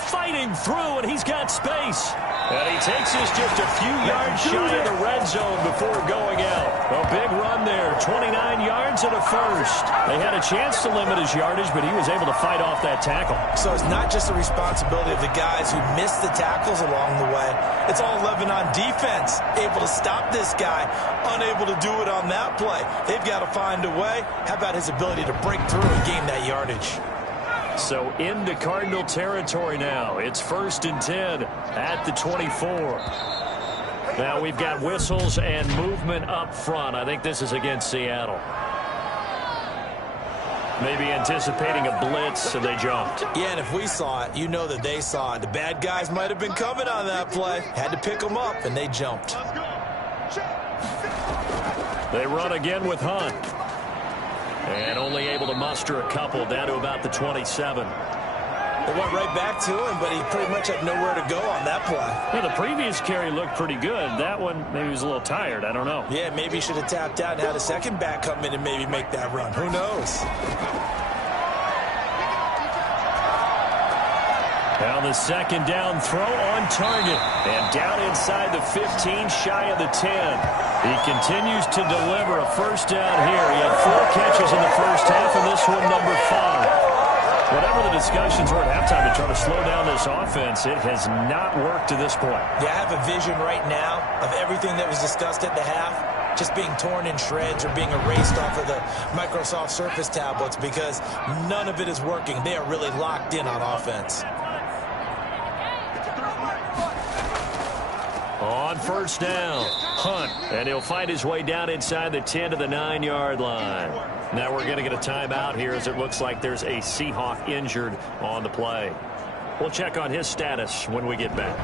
Fighting through, and he's got space. And he takes us just a few yards shy of the red zone before going out. A big run there, 29 yards and a first. They had a chance to limit his yardage, but he was able to fight off that tackle. So it's not just the responsibility of the guys who missed the tackles along the way. It's all 11 on defense, able to stop this guy, unable to do it on that play. They've got to find a way. How about his ability to break through and gain that yardage? So into Cardinal territory now. It's 1st and 10 at the 24. Now we've got whistles and movement up front. I think this is against Seattle. Maybe anticipating a blitz, so they jumped. Yeah, and if we saw it, you know that they saw it. The bad guys might have been coming on that play. Had to pick them up, and they jumped. They run again with Hunt. And only able to muster a couple down to about the 27. They went right back to him, but he pretty much had nowhere to go on that play. Yeah, the previous carry looked pretty good. That one, maybe he was a little tired. I don't know. Yeah, maybe he should have tapped out and had a second back come in and maybe make that run. Who knows? Now the second down throw on target. And down inside the 15, shy of the 10. He continues to deliver a first down here. He had 4 catches in the first half, and this one number 5. Whatever the discussions were at halftime to try to slow down this offense, it has not worked to this point. Yeah, I have a vision right now of everything that was discussed at the half just being torn in shreds or being erased off of the Microsoft Surface tablets because none of it is working. They are really locked in on offense. On first down, Hunt, and he'll find his way down inside the 10 to the 9-yard line. Now we're going to get a timeout here as it looks like there's a Seahawk injured on the play. We'll check on his status when we get back.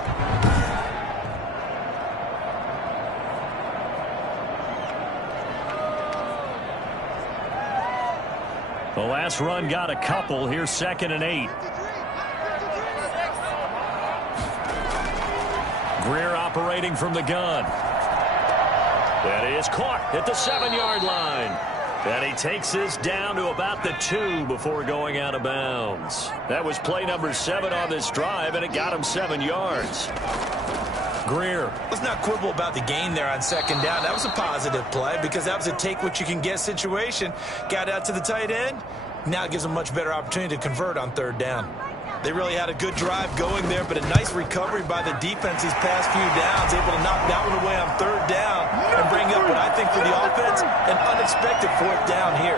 The last run got a couple. Here's 2nd and 8. Greer operating from the gun. That is caught at the 7-yard line. And he takes this down to about the 2 before going out of bounds. That was play number 7 on this drive, and it got him 7 yards. Greer. Let's not quibble about the gain there on 2nd down. That was a positive play because that was a take-what-you-can-get situation. Got out to the tight end. Now it gives them a much better opportunity to convert on 3rd down. They really had a good drive going there, but a nice recovery by the defense these past few downs, able to knock that one away on 3rd down and bring up what I think for the offense, an unexpected 4th down here.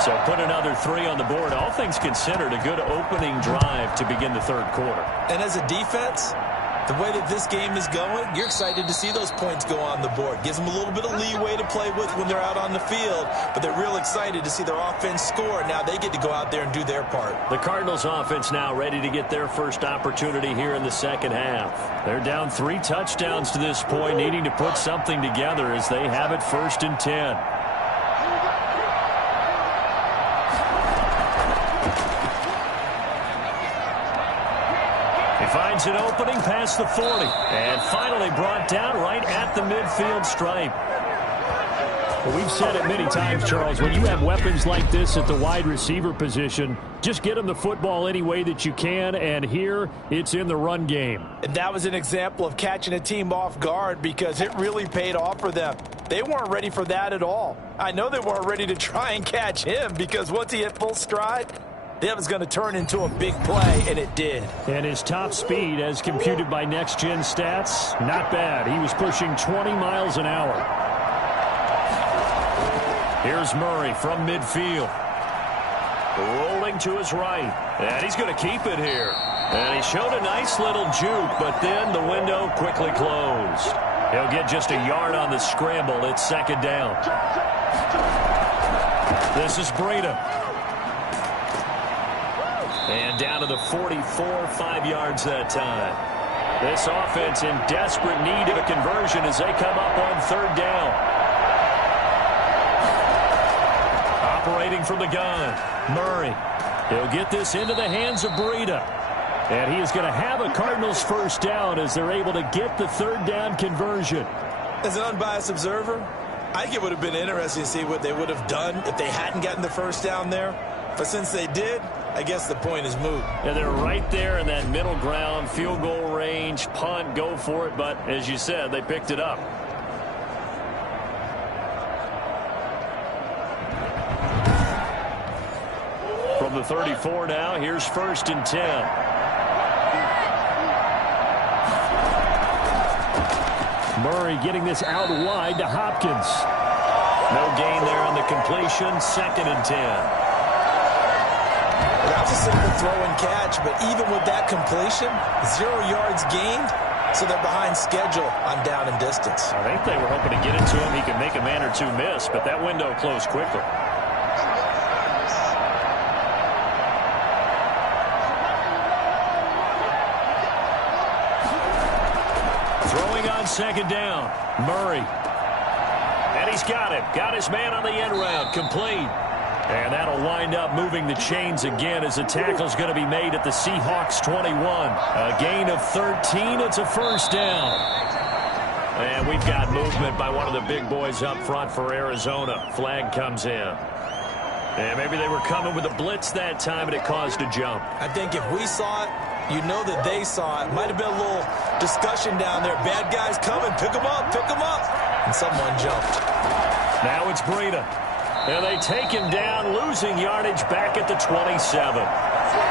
So So put another 3 on the board. All things considered, a good opening drive to begin the third quarter. And as a defense, the way that this game is going, you're excited to see those points go on the board. Gives them a little bit of leeway to play with when they're out on the field, but they're real excited to see their offense score. Now they get to go out there and do their part. The Cardinals offense now ready to get their first opportunity here in the second half. They're down 3 touchdowns to this point, needing to put something together as they have it 1st and 10. Finds an opening past the 40 and finally brought down right at the midfield stripe. Well, we've said it many times, Charles, when you have weapons like this at the wide receiver position, just get them the football any way that you can, and here it's in the run game. And that was an example of catching a team off guard because it really paid off for them. They weren't ready for that at all. I know they weren't ready to try and catch him because once he hit full stride, that was going to turn into a big play, and it did. And his top speed, as computed by Next Gen Stats, not bad. He was pushing 20 miles an hour. Here's Murray from midfield. Rolling to his right. And he's going to keep it here. And he showed a nice little juke, but then the window quickly closed. He'll get just a yard on the scramble. It's 2nd down. This is Breida. And down to the 44, 5 yards that time. This offense in desperate need of a conversion as they come up on 3rd down. Operating from the gun, Murray. He'll get this into the hands of Breida. And he is going to have a Cardinals 1st down as they're able to get the 3rd down conversion. As an unbiased observer, I think it would have been interesting to see what they would have done if they hadn't gotten the 1st down there. But since they did, I guess the point is moot. And they're right there in that middle ground, field goal range, punt, go for it. But as you said, they picked it up. From the 34 now, here's 1st and 10. Murray getting this out wide to Hopkins. No gain there on the completion, 2nd and 10. That was a simple throw and catch, but even with that completion, 0 yards gained, so they're behind schedule on down and distance. I think they were hoping to get it to him. He could make a man or two miss, but that window closed quickly. Throwing on 2nd down, Murray. And he's got it. Got his man on the end round, complete. And that'll wind up moving the chains again as the tackle's going to be made at the Seahawks 21. A gain of 13. It's a 1st down. And we've got movement by one of the big boys up front for Arizona. Flag comes in. And maybe they were coming with a blitz that time, and it caused a jump. I think if we saw it, you know that they saw it. Might have been a little discussion down there. Bad guys coming. Pick them up. Pick them up. And someone jumped. Now it's Breida. And they take him down, losing yardage back at the 27.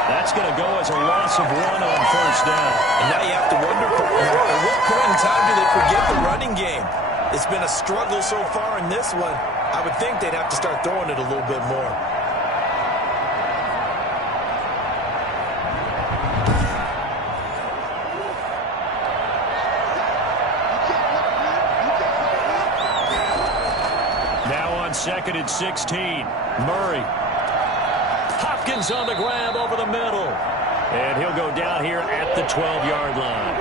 That's going to go as a loss of 1 on 1st down. And now you have to wonder, at what point in time do they forget the running game? It's been a struggle so far in this one. I would think they'd have to start throwing it a little bit more. Now on 2nd and 16, Murray. Hopkins on the grab over the middle. And he'll go down here at the 12-yard line.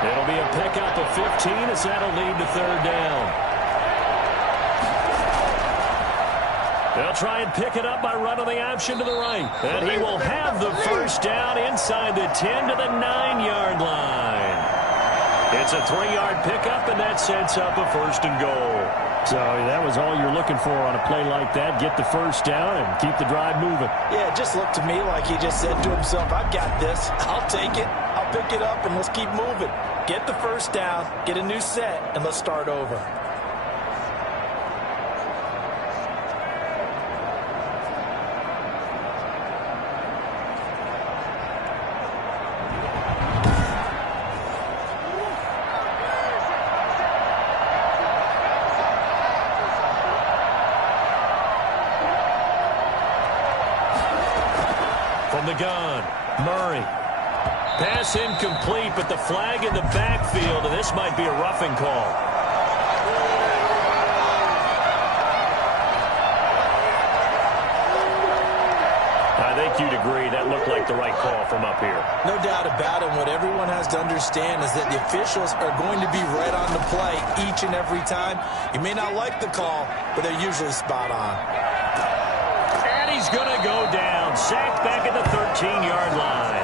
It'll be a pickup of 15 as that'll lead to 3rd down. They'll try and pick it up by running the option to the right. And he will have the 1st down inside the 10 to the 9-yard line. It's a 3-yard pickup, and that sets up a 1st and goal. So that was all you're looking for on a play like that. Get the 1st down and keep the drive moving. Yeah, it just looked to me like he just said to himself, I've got this. I'll take it. I'll pick it up, and let's keep moving. Get the 1st down, get a new set, and let's start over. the gun, Murray. Pass incomplete, but the flag in the backfield, and this might be a roughing call. I think you'd agree that looked like the right call from up here. No doubt about it. What everyone has to understand is that the officials are going to be right on the play each and every time. You may not like the call, but they're usually spot on. And he's going to go down. Sacked back at the 13-yard line.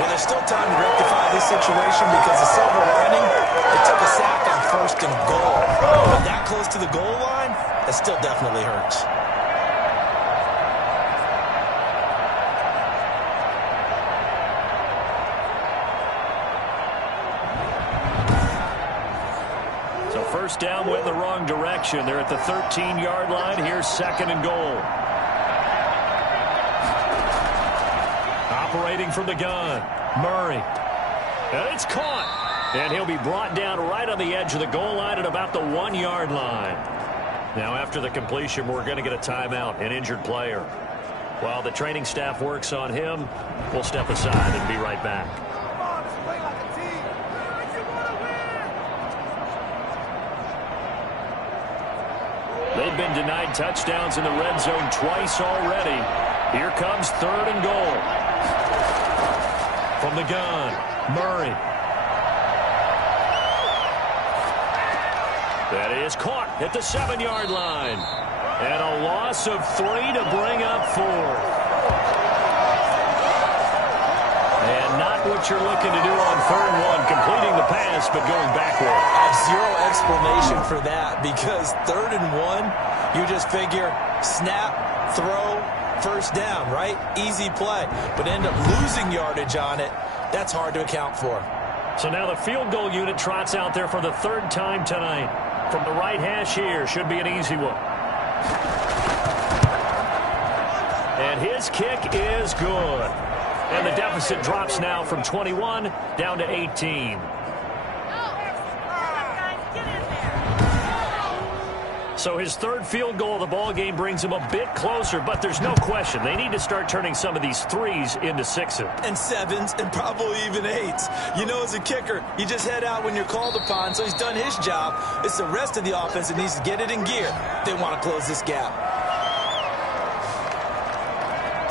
Well, there's still time to rectify this situation because the silver lining, they took a sack on 1st and goal. But that close to the goal line, that still definitely hurts. So first down went in the wrong direction. They're at the 13-yard line. Here's 2nd and goal. Operating from the gun, Murray. And it's caught. And he'll be brought down right on the edge of the goal line at about the 1-yard line. Now, after the completion, we're going to get a timeout, an injured player. While the training staff works on him, we'll step aside and be right back. They've been denied touchdowns in the red zone twice already. Here comes 3rd and goal. From the gun, Murray. That is caught at the 7-yard line. And a loss of 3 to bring up 4th. And not what you're looking to do on 3rd and 1, completing the pass, but going backward. I have zero explanation for that because 3rd and 1, you just figure snap, throw, 1st down, right? Easy play. But end up losing yardage on it. That's hard to account for. So now the field goal unit trots out there for the 3rd time tonight. From the right hash here, should be an easy one. And his kick is good. And the deficit drops now from 21 down to 18. So his 3rd field goal of the ball game brings him a bit closer, but there's no question they need to start turning some of these 3s into 6s. And 7s and probably even 8s. You know, as a kicker, you just head out when you're called upon, so he's done his job. It's the rest of the offense that needs to get it in gear. They want to close this gap.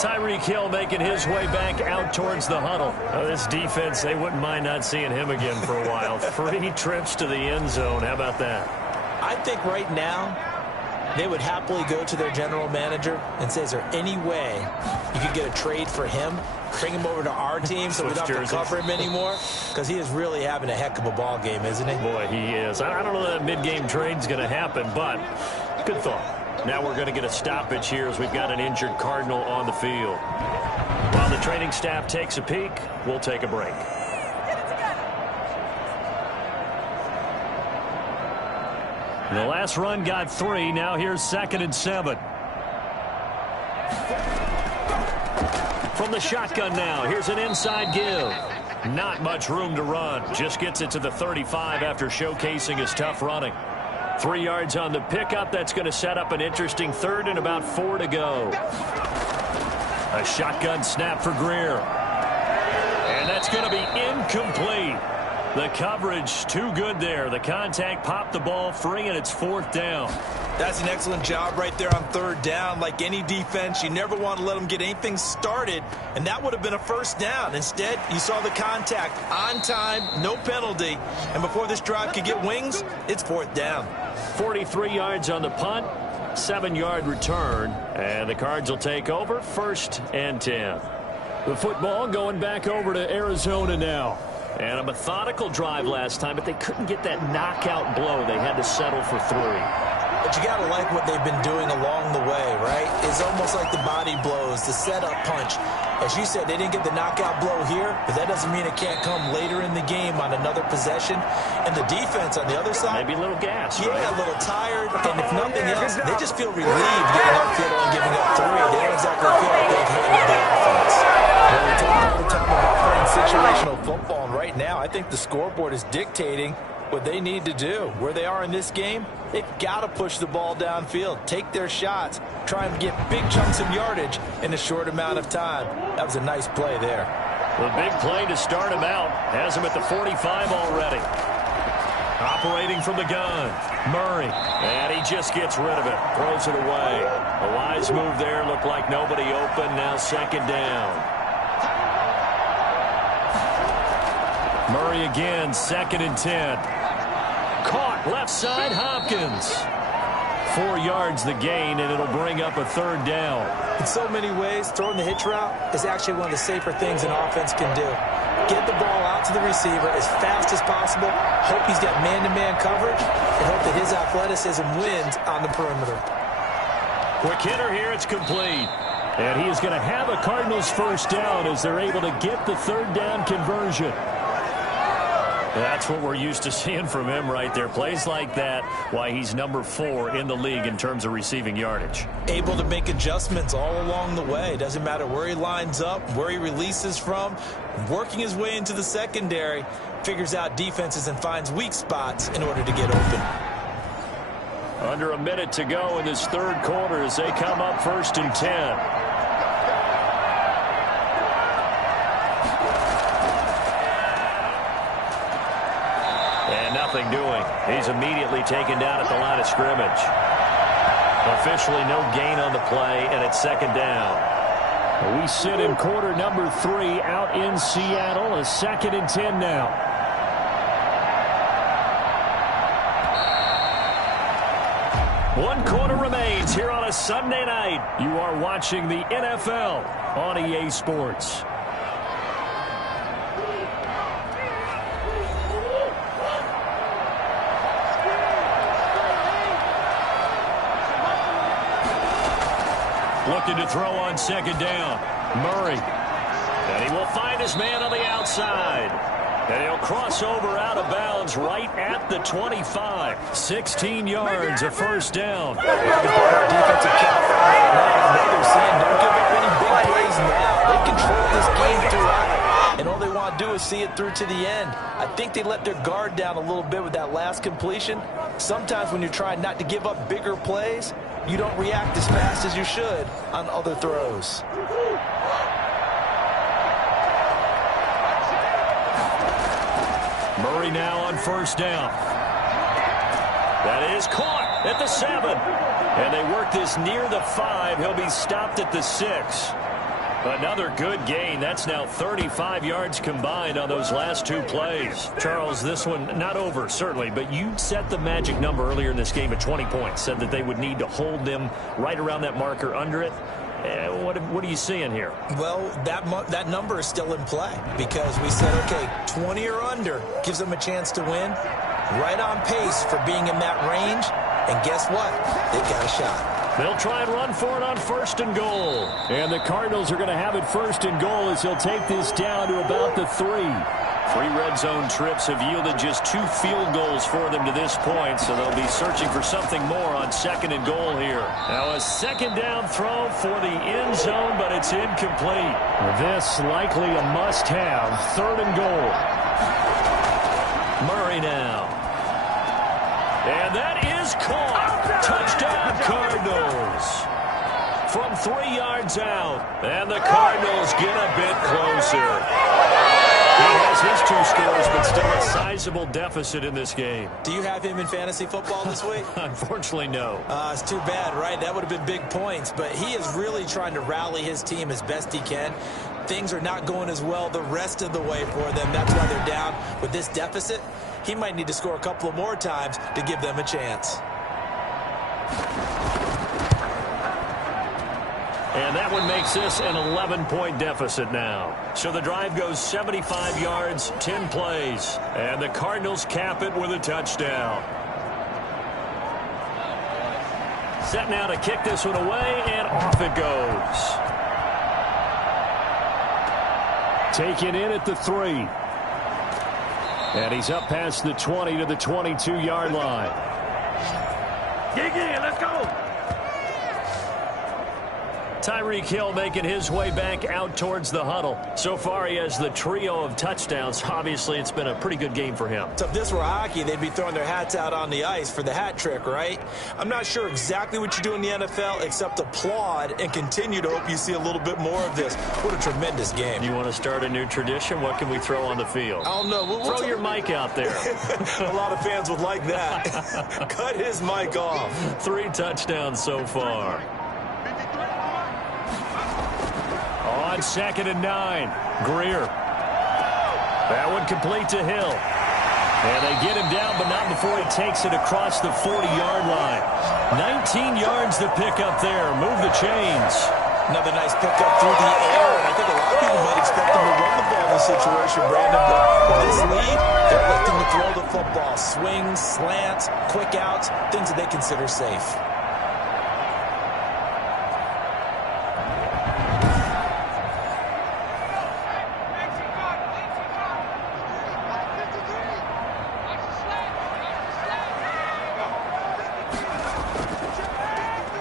Tyreek Hill making his way back out towards the huddle. This defense, they wouldn't mind not seeing him again for a while. 3 trips to the end zone. How about that? I think right now they would happily go to their general manager and say, is there any way you could get a trade for him, bring him over to our team so we don't have to cover him anymore? Because he is really having a heck of a ball game, isn't he? Boy, he is. I don't know that mid-game trade's going to happen, but good thought. Now we're going to get a stoppage here as we've got an injured Cardinal on the field. While the training staff takes a peek, we'll take a break. The last run got 3. Now here's 2nd and 7. From the shotgun now. Here's an inside give. Not much room to run. Just gets it to the 35 after showcasing his tough running. 3 yards on the pickup. That's going to set up an interesting 3rd and about 4 to go. A shotgun snap for Greer. And that's going to be incomplete. The coverage too good there. The contact popped the ball free, and it's 4th down. That's an excellent job right there on 3rd down. Like any defense, you never want to let them get anything started, and that would have been a 1st down. Instead, you saw the contact on time, no penalty, and before this drive could get wings, it's 4th down. 43 yards on the punt, 7-yard return, and the Cards will take over 1st and 10. The football going back over to Arizona now. And a methodical drive last time, but they couldn't get that knockout blow. They had to settle for 3. But you got to like what they've been doing along the way, right? It's almost like the body blows, the setup punch. As you said, they didn't get the knockout blow here, but that doesn't mean it can't come later in the game on another possession. And the defense on the other side, maybe a little gas, yeah, right? A little tired. And if nothing else, they just feel relieved getting upfield and giving up 3. They don't exactly feel like they've handled the offense. Well, we talk all the time about playing situational football, and right now I think the scoreboard is dictating what they need to do. Where they are in this game, they've got to push the ball downfield, take their shots, try and get big chunks of yardage in a short amount of time. That was a nice play there. The big play to start him out. Has him at the 45 already. Operating from the gun, Murray. And he just gets rid of it. Throws it away. A wise move there. Looked like nobody open. Now second down. Murray again, 2nd and 10. Caught left side, Hopkins. 4 yards the gain, and it'll bring up a 3rd down. In so many ways, throwing the hitch route is actually one of the safer things an offense can do. Get the ball out to the receiver as fast as possible, hope he's got man-to-man coverage, and hope that his athleticism wins on the perimeter. Quick hitter here, it's complete. And he is going to have a Cardinals 1st down as they're able to get the 3rd down conversion. That's what we're used to seeing from him right there. Plays like that, why he's number 4 in the league in terms of receiving yardage. Able to make adjustments all along the way. Doesn't matter where he lines up, where he releases from. Working his way into the secondary, figures out defenses and finds weak spots in order to get open. Under a minute to go in this 3rd quarter as they come up 1st and 10. Nothing doing. He's immediately taken down at the line of scrimmage. Officially no gain on the play, and it's 2nd down. We sit in quarter number 3 out in Seattle. A 2nd and 10 now. One quarter remains here on a Sunday night. You are watching the NFL on EA Sports. Looking to throw on 2nd down. Murray. And he will find his man on the outside. And he'll cross over out of bounds right at the 25. 16 yards, a 1st down. Defensive count. They're saying don't give up any big plays now. They control this game throughout. And all they want to do is see it through to the end. I think they let their guard down a little bit with that last completion. Sometimes when you're trying not to give up bigger plays, you don't react as fast as you should on other throws. Murray now on 1st down. That is caught at the 7. And they work this near the 5. He'll be stopped at the 6. Another good gain. That's now 35 yards combined on those last 2 plays. Charles, this one not over, certainly, but you set the magic number earlier in this game at 20 points. Said that they would need to hold them right around that marker under it. What are you seeing here? Well, that number is still in play because we said, okay, 20 or under gives them a chance to win. Right on pace for being in that range. And guess what? They've got a shot. They'll try and run for it on 1st and goal. And the Cardinals are going to have it 1st and goal as he'll take this down to about the 3. 3 red zone trips have yielded just 2 field goals for them to this point, so they'll be searching for something more on 2nd and goal here. Now a 2nd down throw for the end zone, but it's incomplete. This likely a must-have. 3rd and goal. Murray now. And that is caught. Touchdown Cardinals. From 3 yards out. And the Cardinals get a bit closer. He has his 2 scores, but still a sizable deficit in this game. Do you have him in fantasy football this week? Unfortunately, no. It's too bad, right? That would have been big points. But he is really trying to rally his team as best he can. Things are not going as well the rest of the way for them. That's why they're down with this deficit. He might need to score a couple of more times to give them a chance. And that one makes this an 11-point deficit now. So the drive goes 75 yards, 10 plays. And the Cardinals cap it with a touchdown. Set now to kick this one away, and off it goes. Taken in at the 3. And he's up past the 20 to the 22-yard line. Dig in, let's go. Tyreek Hill making his way back out towards the huddle. So far, he has the trio of touchdowns. Obviously, it's been a pretty good game for him. So if this were hockey, they'd be throwing their hats out on the ice for the hat trick, right? I'm not sure exactly what you do in the NFL except applaud and continue to hope you see a little bit more of this. What a tremendous game. You want to start a new tradition? What can we throw on the field? I don't know. We'll throw your mic out there. A lot of fans would like that. Cut his mic off. 3 touchdowns so far. On 2nd and 9, Greer. That one complete to Hill. And they get him down, but not before he takes it across the 40-yard line. 19 yards to pick up there. Move the chains. Another nice pickup through the air, and I think a lot of people might expect them to run the ball in this situation, Brandon. But with this lead, they're looking to throw the football. Swings, slants, quick outs, things that they consider safe.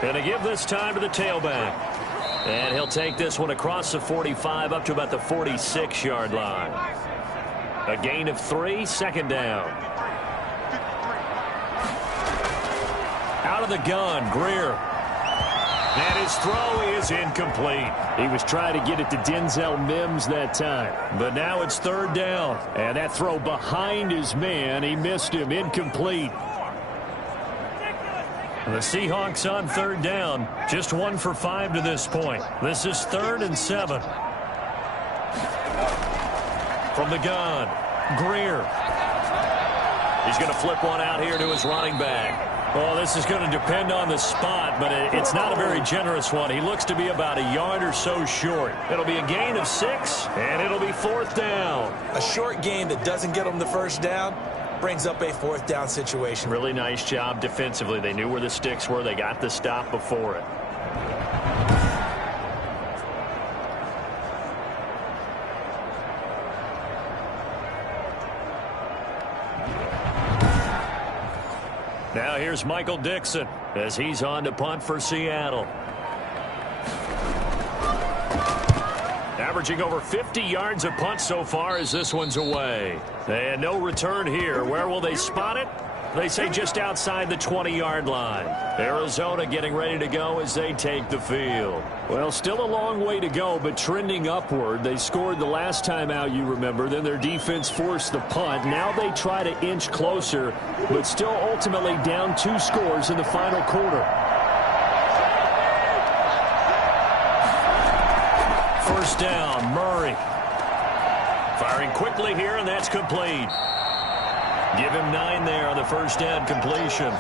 Going to give this time to the tailback. And he'll take this one across the 45 up to about the 46-yard line. A gain of 3, 2nd down. Out of the gun, Greer. And his throw is incomplete. He was trying to get it to Denzel Mims that time. But now it's 3rd down. And that throw behind his man, he missed him, incomplete. The Seahawks on 3rd down. Just 1 for 5 to this point. This is 3rd and 7. From the gun, Greer. He's going to flip one out here to his running back. Well, this is going to depend on the spot, but it's not a very generous one. He looks to be about a yard or so short. It'll be a gain of 6, and it'll be 4th down. A short gain that doesn't get them the 1st down brings up a 4th down situation. Really nice job defensively. They knew where the sticks were. They got the stop before it. Now here's Michael Dixon as he's on to punt for Seattle. Averaging over 50 yards a punt so far as this one's away. And no return here. Where will they spot it? They say just outside the 20-yard line. Arizona getting ready to go as they take the field. Well, still a long way to go, but trending upward. They scored the last time out, you remember. Then their defense forced the punt. Now they try to inch closer, but still ultimately down 2 scores in the final quarter. 1st down, Murray. Firing quickly here, and that's complete. Give him 9 there on the 1st down completion.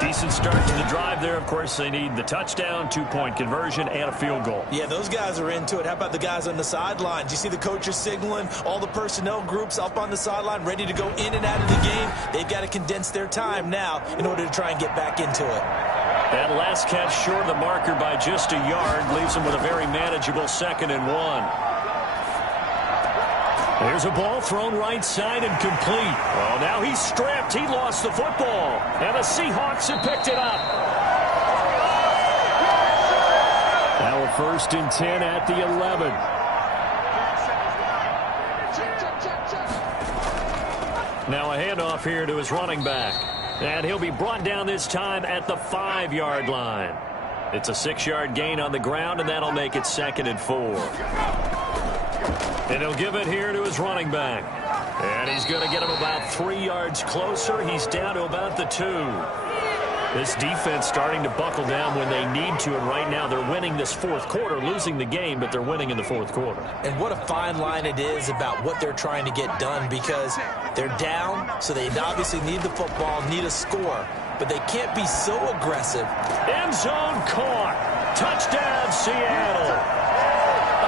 Decent start to the drive there. Of course, they need the touchdown, 2-point conversion, and a field goal. Yeah, those guys are into it. How about the guys on the sidelines? You see the coaches signaling, all the personnel groups up on the sideline ready to go in and out of the game. They've got to condense their time now in order to try and get back into it. That last catch short of the marker by just a yard leaves them with a very manageable 2nd and 1. There's a ball thrown right side and complete. Well, now he's stripped. He lost the football. And the Seahawks have picked it up. Now a 1st and 10 at the 11. Now a handoff here to his running back. And he'll be brought down this time at the 5-yard line. It's a 6-yard gain on the ground, and that'll make it 2nd and 4. And he'll give it here to his running back. And he's going to get him about 3 yards closer. He's down to about the 2. This defense starting to buckle down when they need to, and right now they're winning this 4th quarter, losing the game, but they're winning in the 4th quarter. And what a fine line it is about what they're trying to get done, because they're down, so they obviously need the football, need a score, but they can't be so aggressive. End zone caught. Touchdown, Seattle.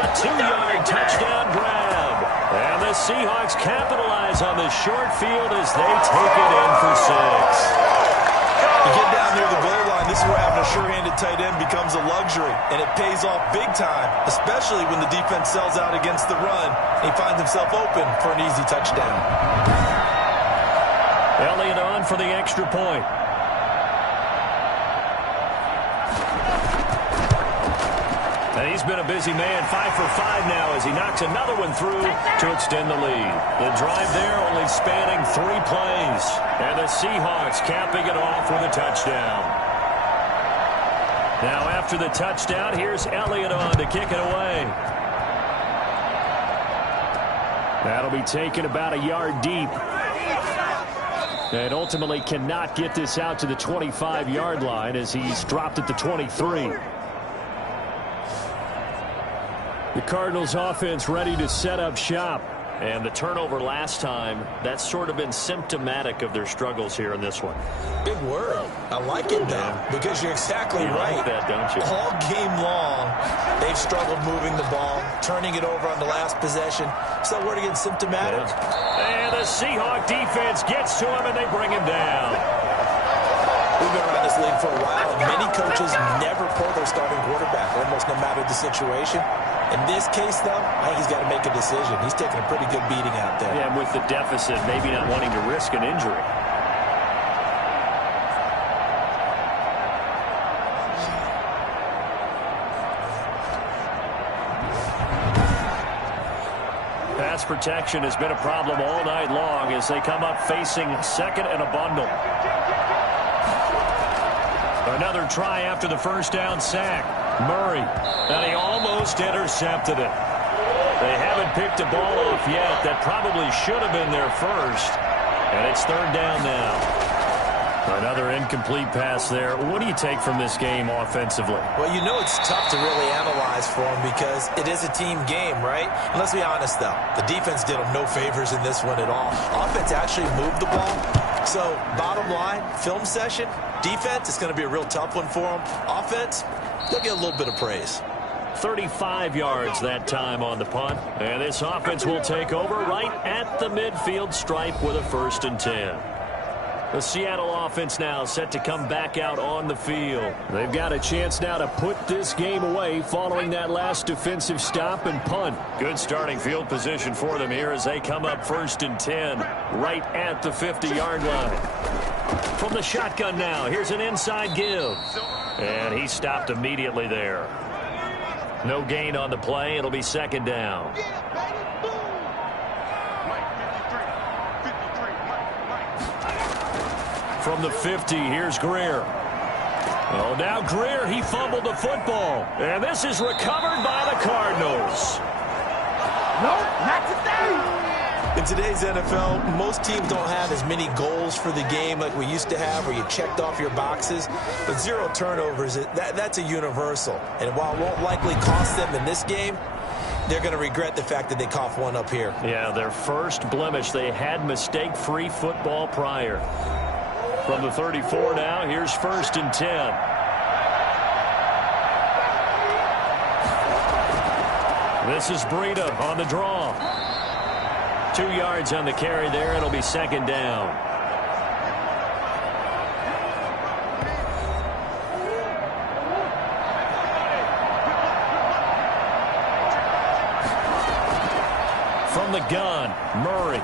A 2-yard touchdown grab. And the Seahawks capitalize on the short field as they take it in for 6. You get down near the goal line, this is where having a sure-handed tight end becomes a luxury, and it pays off big time, especially when the defense sells out against the run, and he finds himself open for an easy touchdown. Elliott on for the extra point. And he's been a busy man, 5 for 5 now as he knocks another one through to extend the lead. The drive there only spanning 3 plays. And the Seahawks capping it off with a touchdown. Now after the touchdown, here's Elliott on to kick it away. That'll be taken about a yard deep. And ultimately cannot get this out to the 25-yard line as he's dropped at the 23. The Cardinals offense ready to set up shop. And the turnover last time, that's sort of been symptomatic of their struggles here in this one. Big word. I like it, though, because you're exactly right. You like that, don't you? All game long, they've struggled moving the ball, turning it over on the last possession. So word again, symptomatic. Yeah. And the Seahawk defense gets to him, and they bring him down. We've been around this league for a while, and many coaches never pull their starting quarterback, almost no matter the situation. In this case, though, I think he's got to make a decision. He's taking a pretty good beating out there. Yeah, and with the deficit, maybe not wanting to risk an injury. Pass protection has been a problem all night long as they come up facing second and a bundle. Another try after the first down sack. Murray, and he almost intercepted it. They haven't picked a ball off yet. That probably should have been their first. And it's third down now. Another incomplete pass there. What do you take from this game offensively? Well, you know it's tough to really analyze for them because it is a team game, right? And let's be honest, though. The defense did them no favors in this one at all. Offense actually moved the ball. So, bottom line, film session, defense, it's going to be a real tough one for them. Offense, they'll get a little bit of praise. 35 yards that time on the punt. And this offense will take over right at the midfield stripe with a 1st and 10. The Seattle offense now set to come back out on the field. They've got a chance now to put this game away following that last defensive stop and punt. Good starting field position for them here as they come up 1st and 10 right at the 50-yard line. From the shotgun now, here's an inside give. And he stopped immediately there. No gain on the play. It'll be 2nd down. From the 50, here's Greer. Oh, now Greer, he fumbled the football. And this is recovered by the Cardinals. No, not today. In today's NFL, most teams don't have as many goals for the game like we used to have where you checked off your boxes. But 0 turnovers, that's a universal. And while it won't likely cost them in this game, they're going to regret the fact that they coughed one up here. Yeah, their first blemish. They had mistake-free football prior. From the 34 now, here's 1st and 10. This is Breida on the draw. 2 yards on the carry there. It'll be 2nd down. From the gun, Murray.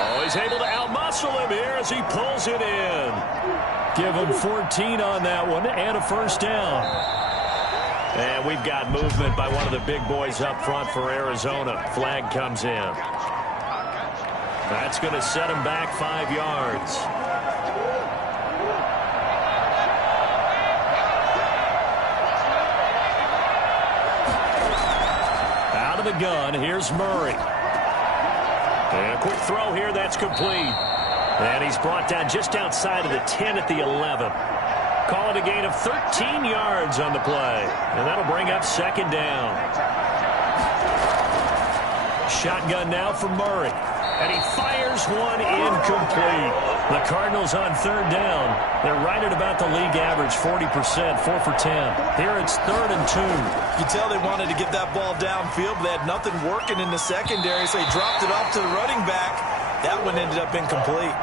Oh, he's able to outmuscle him here as he pulls it in. Give him 14 on that one and a 1st down. And we've got movement by one of the big boys up front for Arizona. Flag comes in. That's going to set him back 5 yards. Out of the gun, here's Murray. And a quick throw here, that's complete. And he's brought down just outside of the 10 at the 11. Call it a gain of 13 yards on the play. And that'll bring up 2nd down. Shotgun now for Murray. And he fires one incomplete. The Cardinals on 3rd down. They're right at about the league average, 40%, 4 for 10. Here it's 3rd and 2. You tell they wanted to get that ball downfield, but they had nothing working in the secondary, so he dropped it off to the running back. That one ended up incomplete.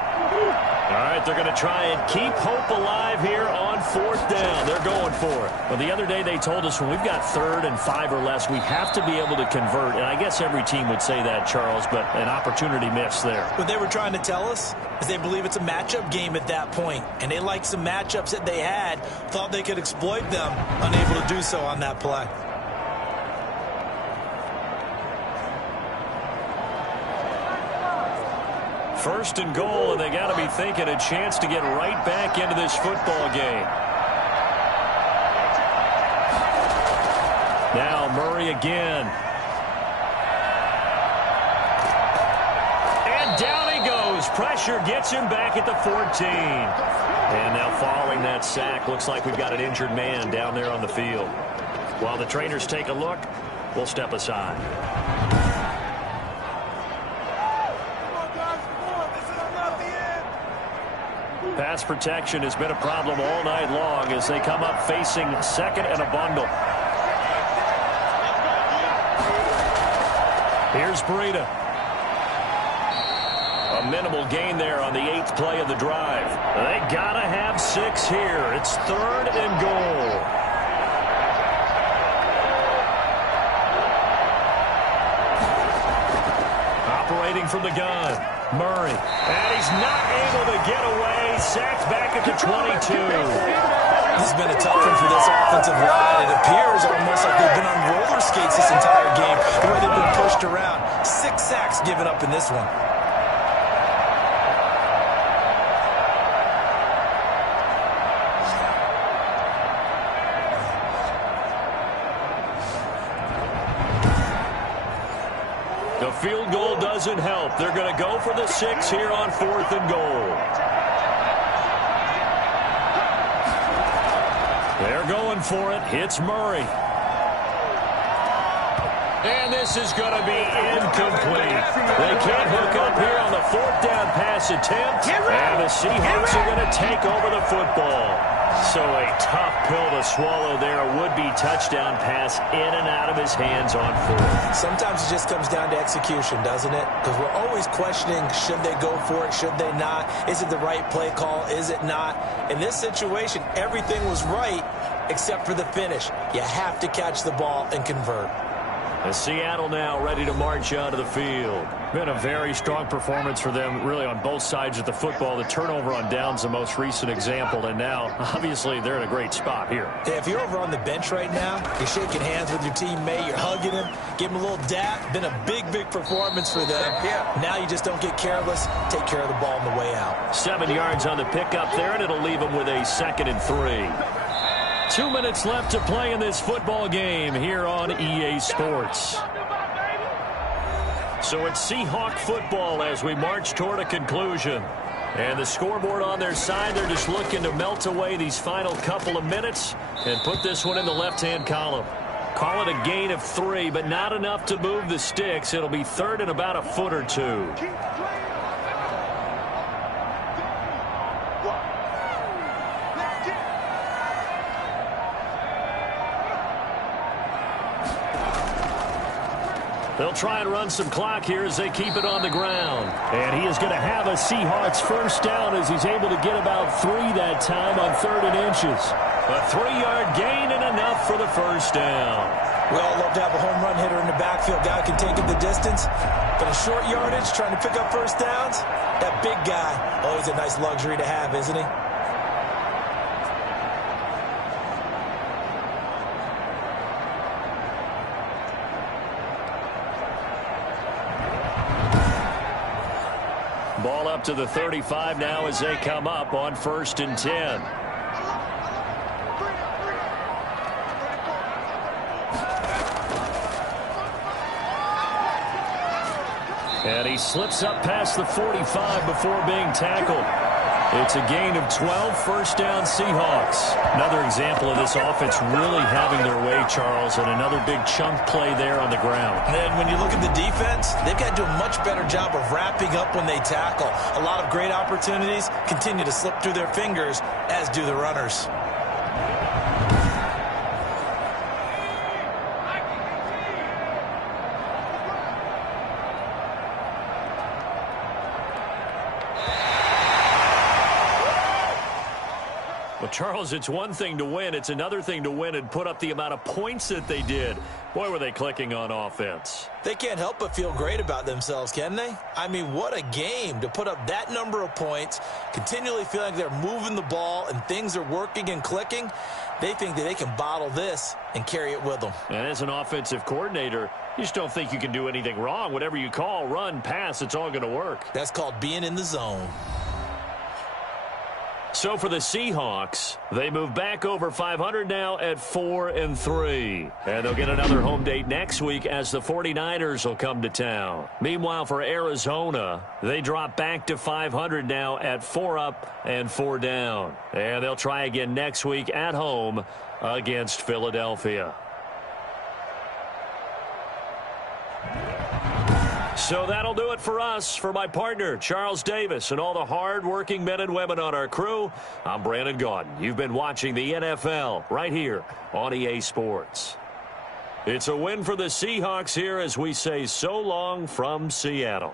All right, they're going to try and keep hope alive here on 4th down. They're going for it. Well, the other day they told us when we've got 3rd and 5 or less, we have to be able to convert. And I guess every team would say that, Charles, but an opportunity missed there. What they were trying to tell us is they believe it's a matchup game at that point. And they liked some matchups that they had, thought they could exploit them, unable to do so on that play. First and goal, and they got to be thinking a chance to get right back into this football game. Now Murray again. And down he goes. Pressure gets him back at the 14. And now following that sack, looks like we've got an injured man down there on the field. While the trainers take a look, we'll step aside. Pass protection has been a problem all night long as they come up facing 2nd and a bundle. Here's Breida. A minimal gain there on the 8th play of the drive. They gotta have 6 here. It's 3rd and goal. Operating from the gun, Murray. And he's not able to get away. Sacked back at the 22. This has been a tough one for this offensive line. It appears almost like they've been on roller skates this entire game, the way they've been pushed around. 6 sacks given up in this one. The field goal doesn't help. They're going to go for the 6 here on 4th and goal. They're going for it. It's Murray. And this is going to be incomplete. They can't hook up here on the 4th down pass attempt. And the Seahawks are going to take over the football. So a tough pill to swallow there. A would-be touchdown pass in and out of his hands on 4th. Sometimes it just comes down to execution, doesn't it? Because we're always questioning, should they go for it, should they not? Is it the right play call, is it not? In this situation, everything was right except for the finish. You have to catch the ball and convert. As Seattle now ready to march onto the field. Been a very strong performance for them, really, on both sides of the football. The turnover on downs, the most recent example, and now, obviously, they're in a great spot here. Yeah, if you're over on the bench right now, you're shaking hands with your teammate, you're hugging him, give him a little dap. Been a big, big performance for them. Now you just don't get careless. Take care of the ball on the way out. 7 yards on the pickup there, and it'll leave them with a 2nd and 3. 2 minutes left to play in this football game here on EA Sports. So it's Seahawk football as we march toward a conclusion. And the scoreboard on their side, they're just looking to melt away these final couple of minutes and put this one in the left-hand column. Call it a gain of 3, but not enough to move the sticks. It'll be 3rd and about a foot or 2. They'll try and run some clock here as they keep it on the ground. And he is going to have a Seahawks first down as he's able to get about 3 that time on 3rd and inches. A 3-yard gain and enough for the first down. We all love to have a home run hitter in the backfield. Guy can take it the distance. But in short yardage, trying to pick up first downs, that big guy, always a nice luxury to have, isn't he? Ball up to the 35 now as they come up on 1st and 10. And he slips up past the 45 before being tackled. It's a gain of 12, first down Seahawks. Another example of this offense really having their way, Charles, and another big chunk play there on the ground. And then when you look at the defense, they've got to do a much better job of wrapping up when they tackle. A lot of great opportunities continue to slip through their fingers, as do the runners. Well, Charles, it's one thing to win. It's another thing to win and put up the amount of points that they did. Boy, were they clicking on offense. They can't help but feel great about themselves, can they? I mean, what a game to put up that number of points, continually feel like they're moving the ball and things are working and clicking. They think that they can bottle this and carry it with them. And as an offensive coordinator, you just don't think you can do anything wrong. Whatever you call, run, pass, it's all going to work. That's called being in the zone. So for the Seahawks, they move back over 500 now at 4-3. And they'll get another home date next week as the 49ers will come to town. Meanwhile, for Arizona, they drop back to 500 now at 4 up and 4 down. And they'll try again next week at home against Philadelphia. So that'll do it for us. For my partner, Charles Davis, and all the hard-working men and women on our crew, I'm Brandon Gaudin. You've been watching the NFL right here on EA Sports. It's a win for the Seahawks here as we say so long from Seattle.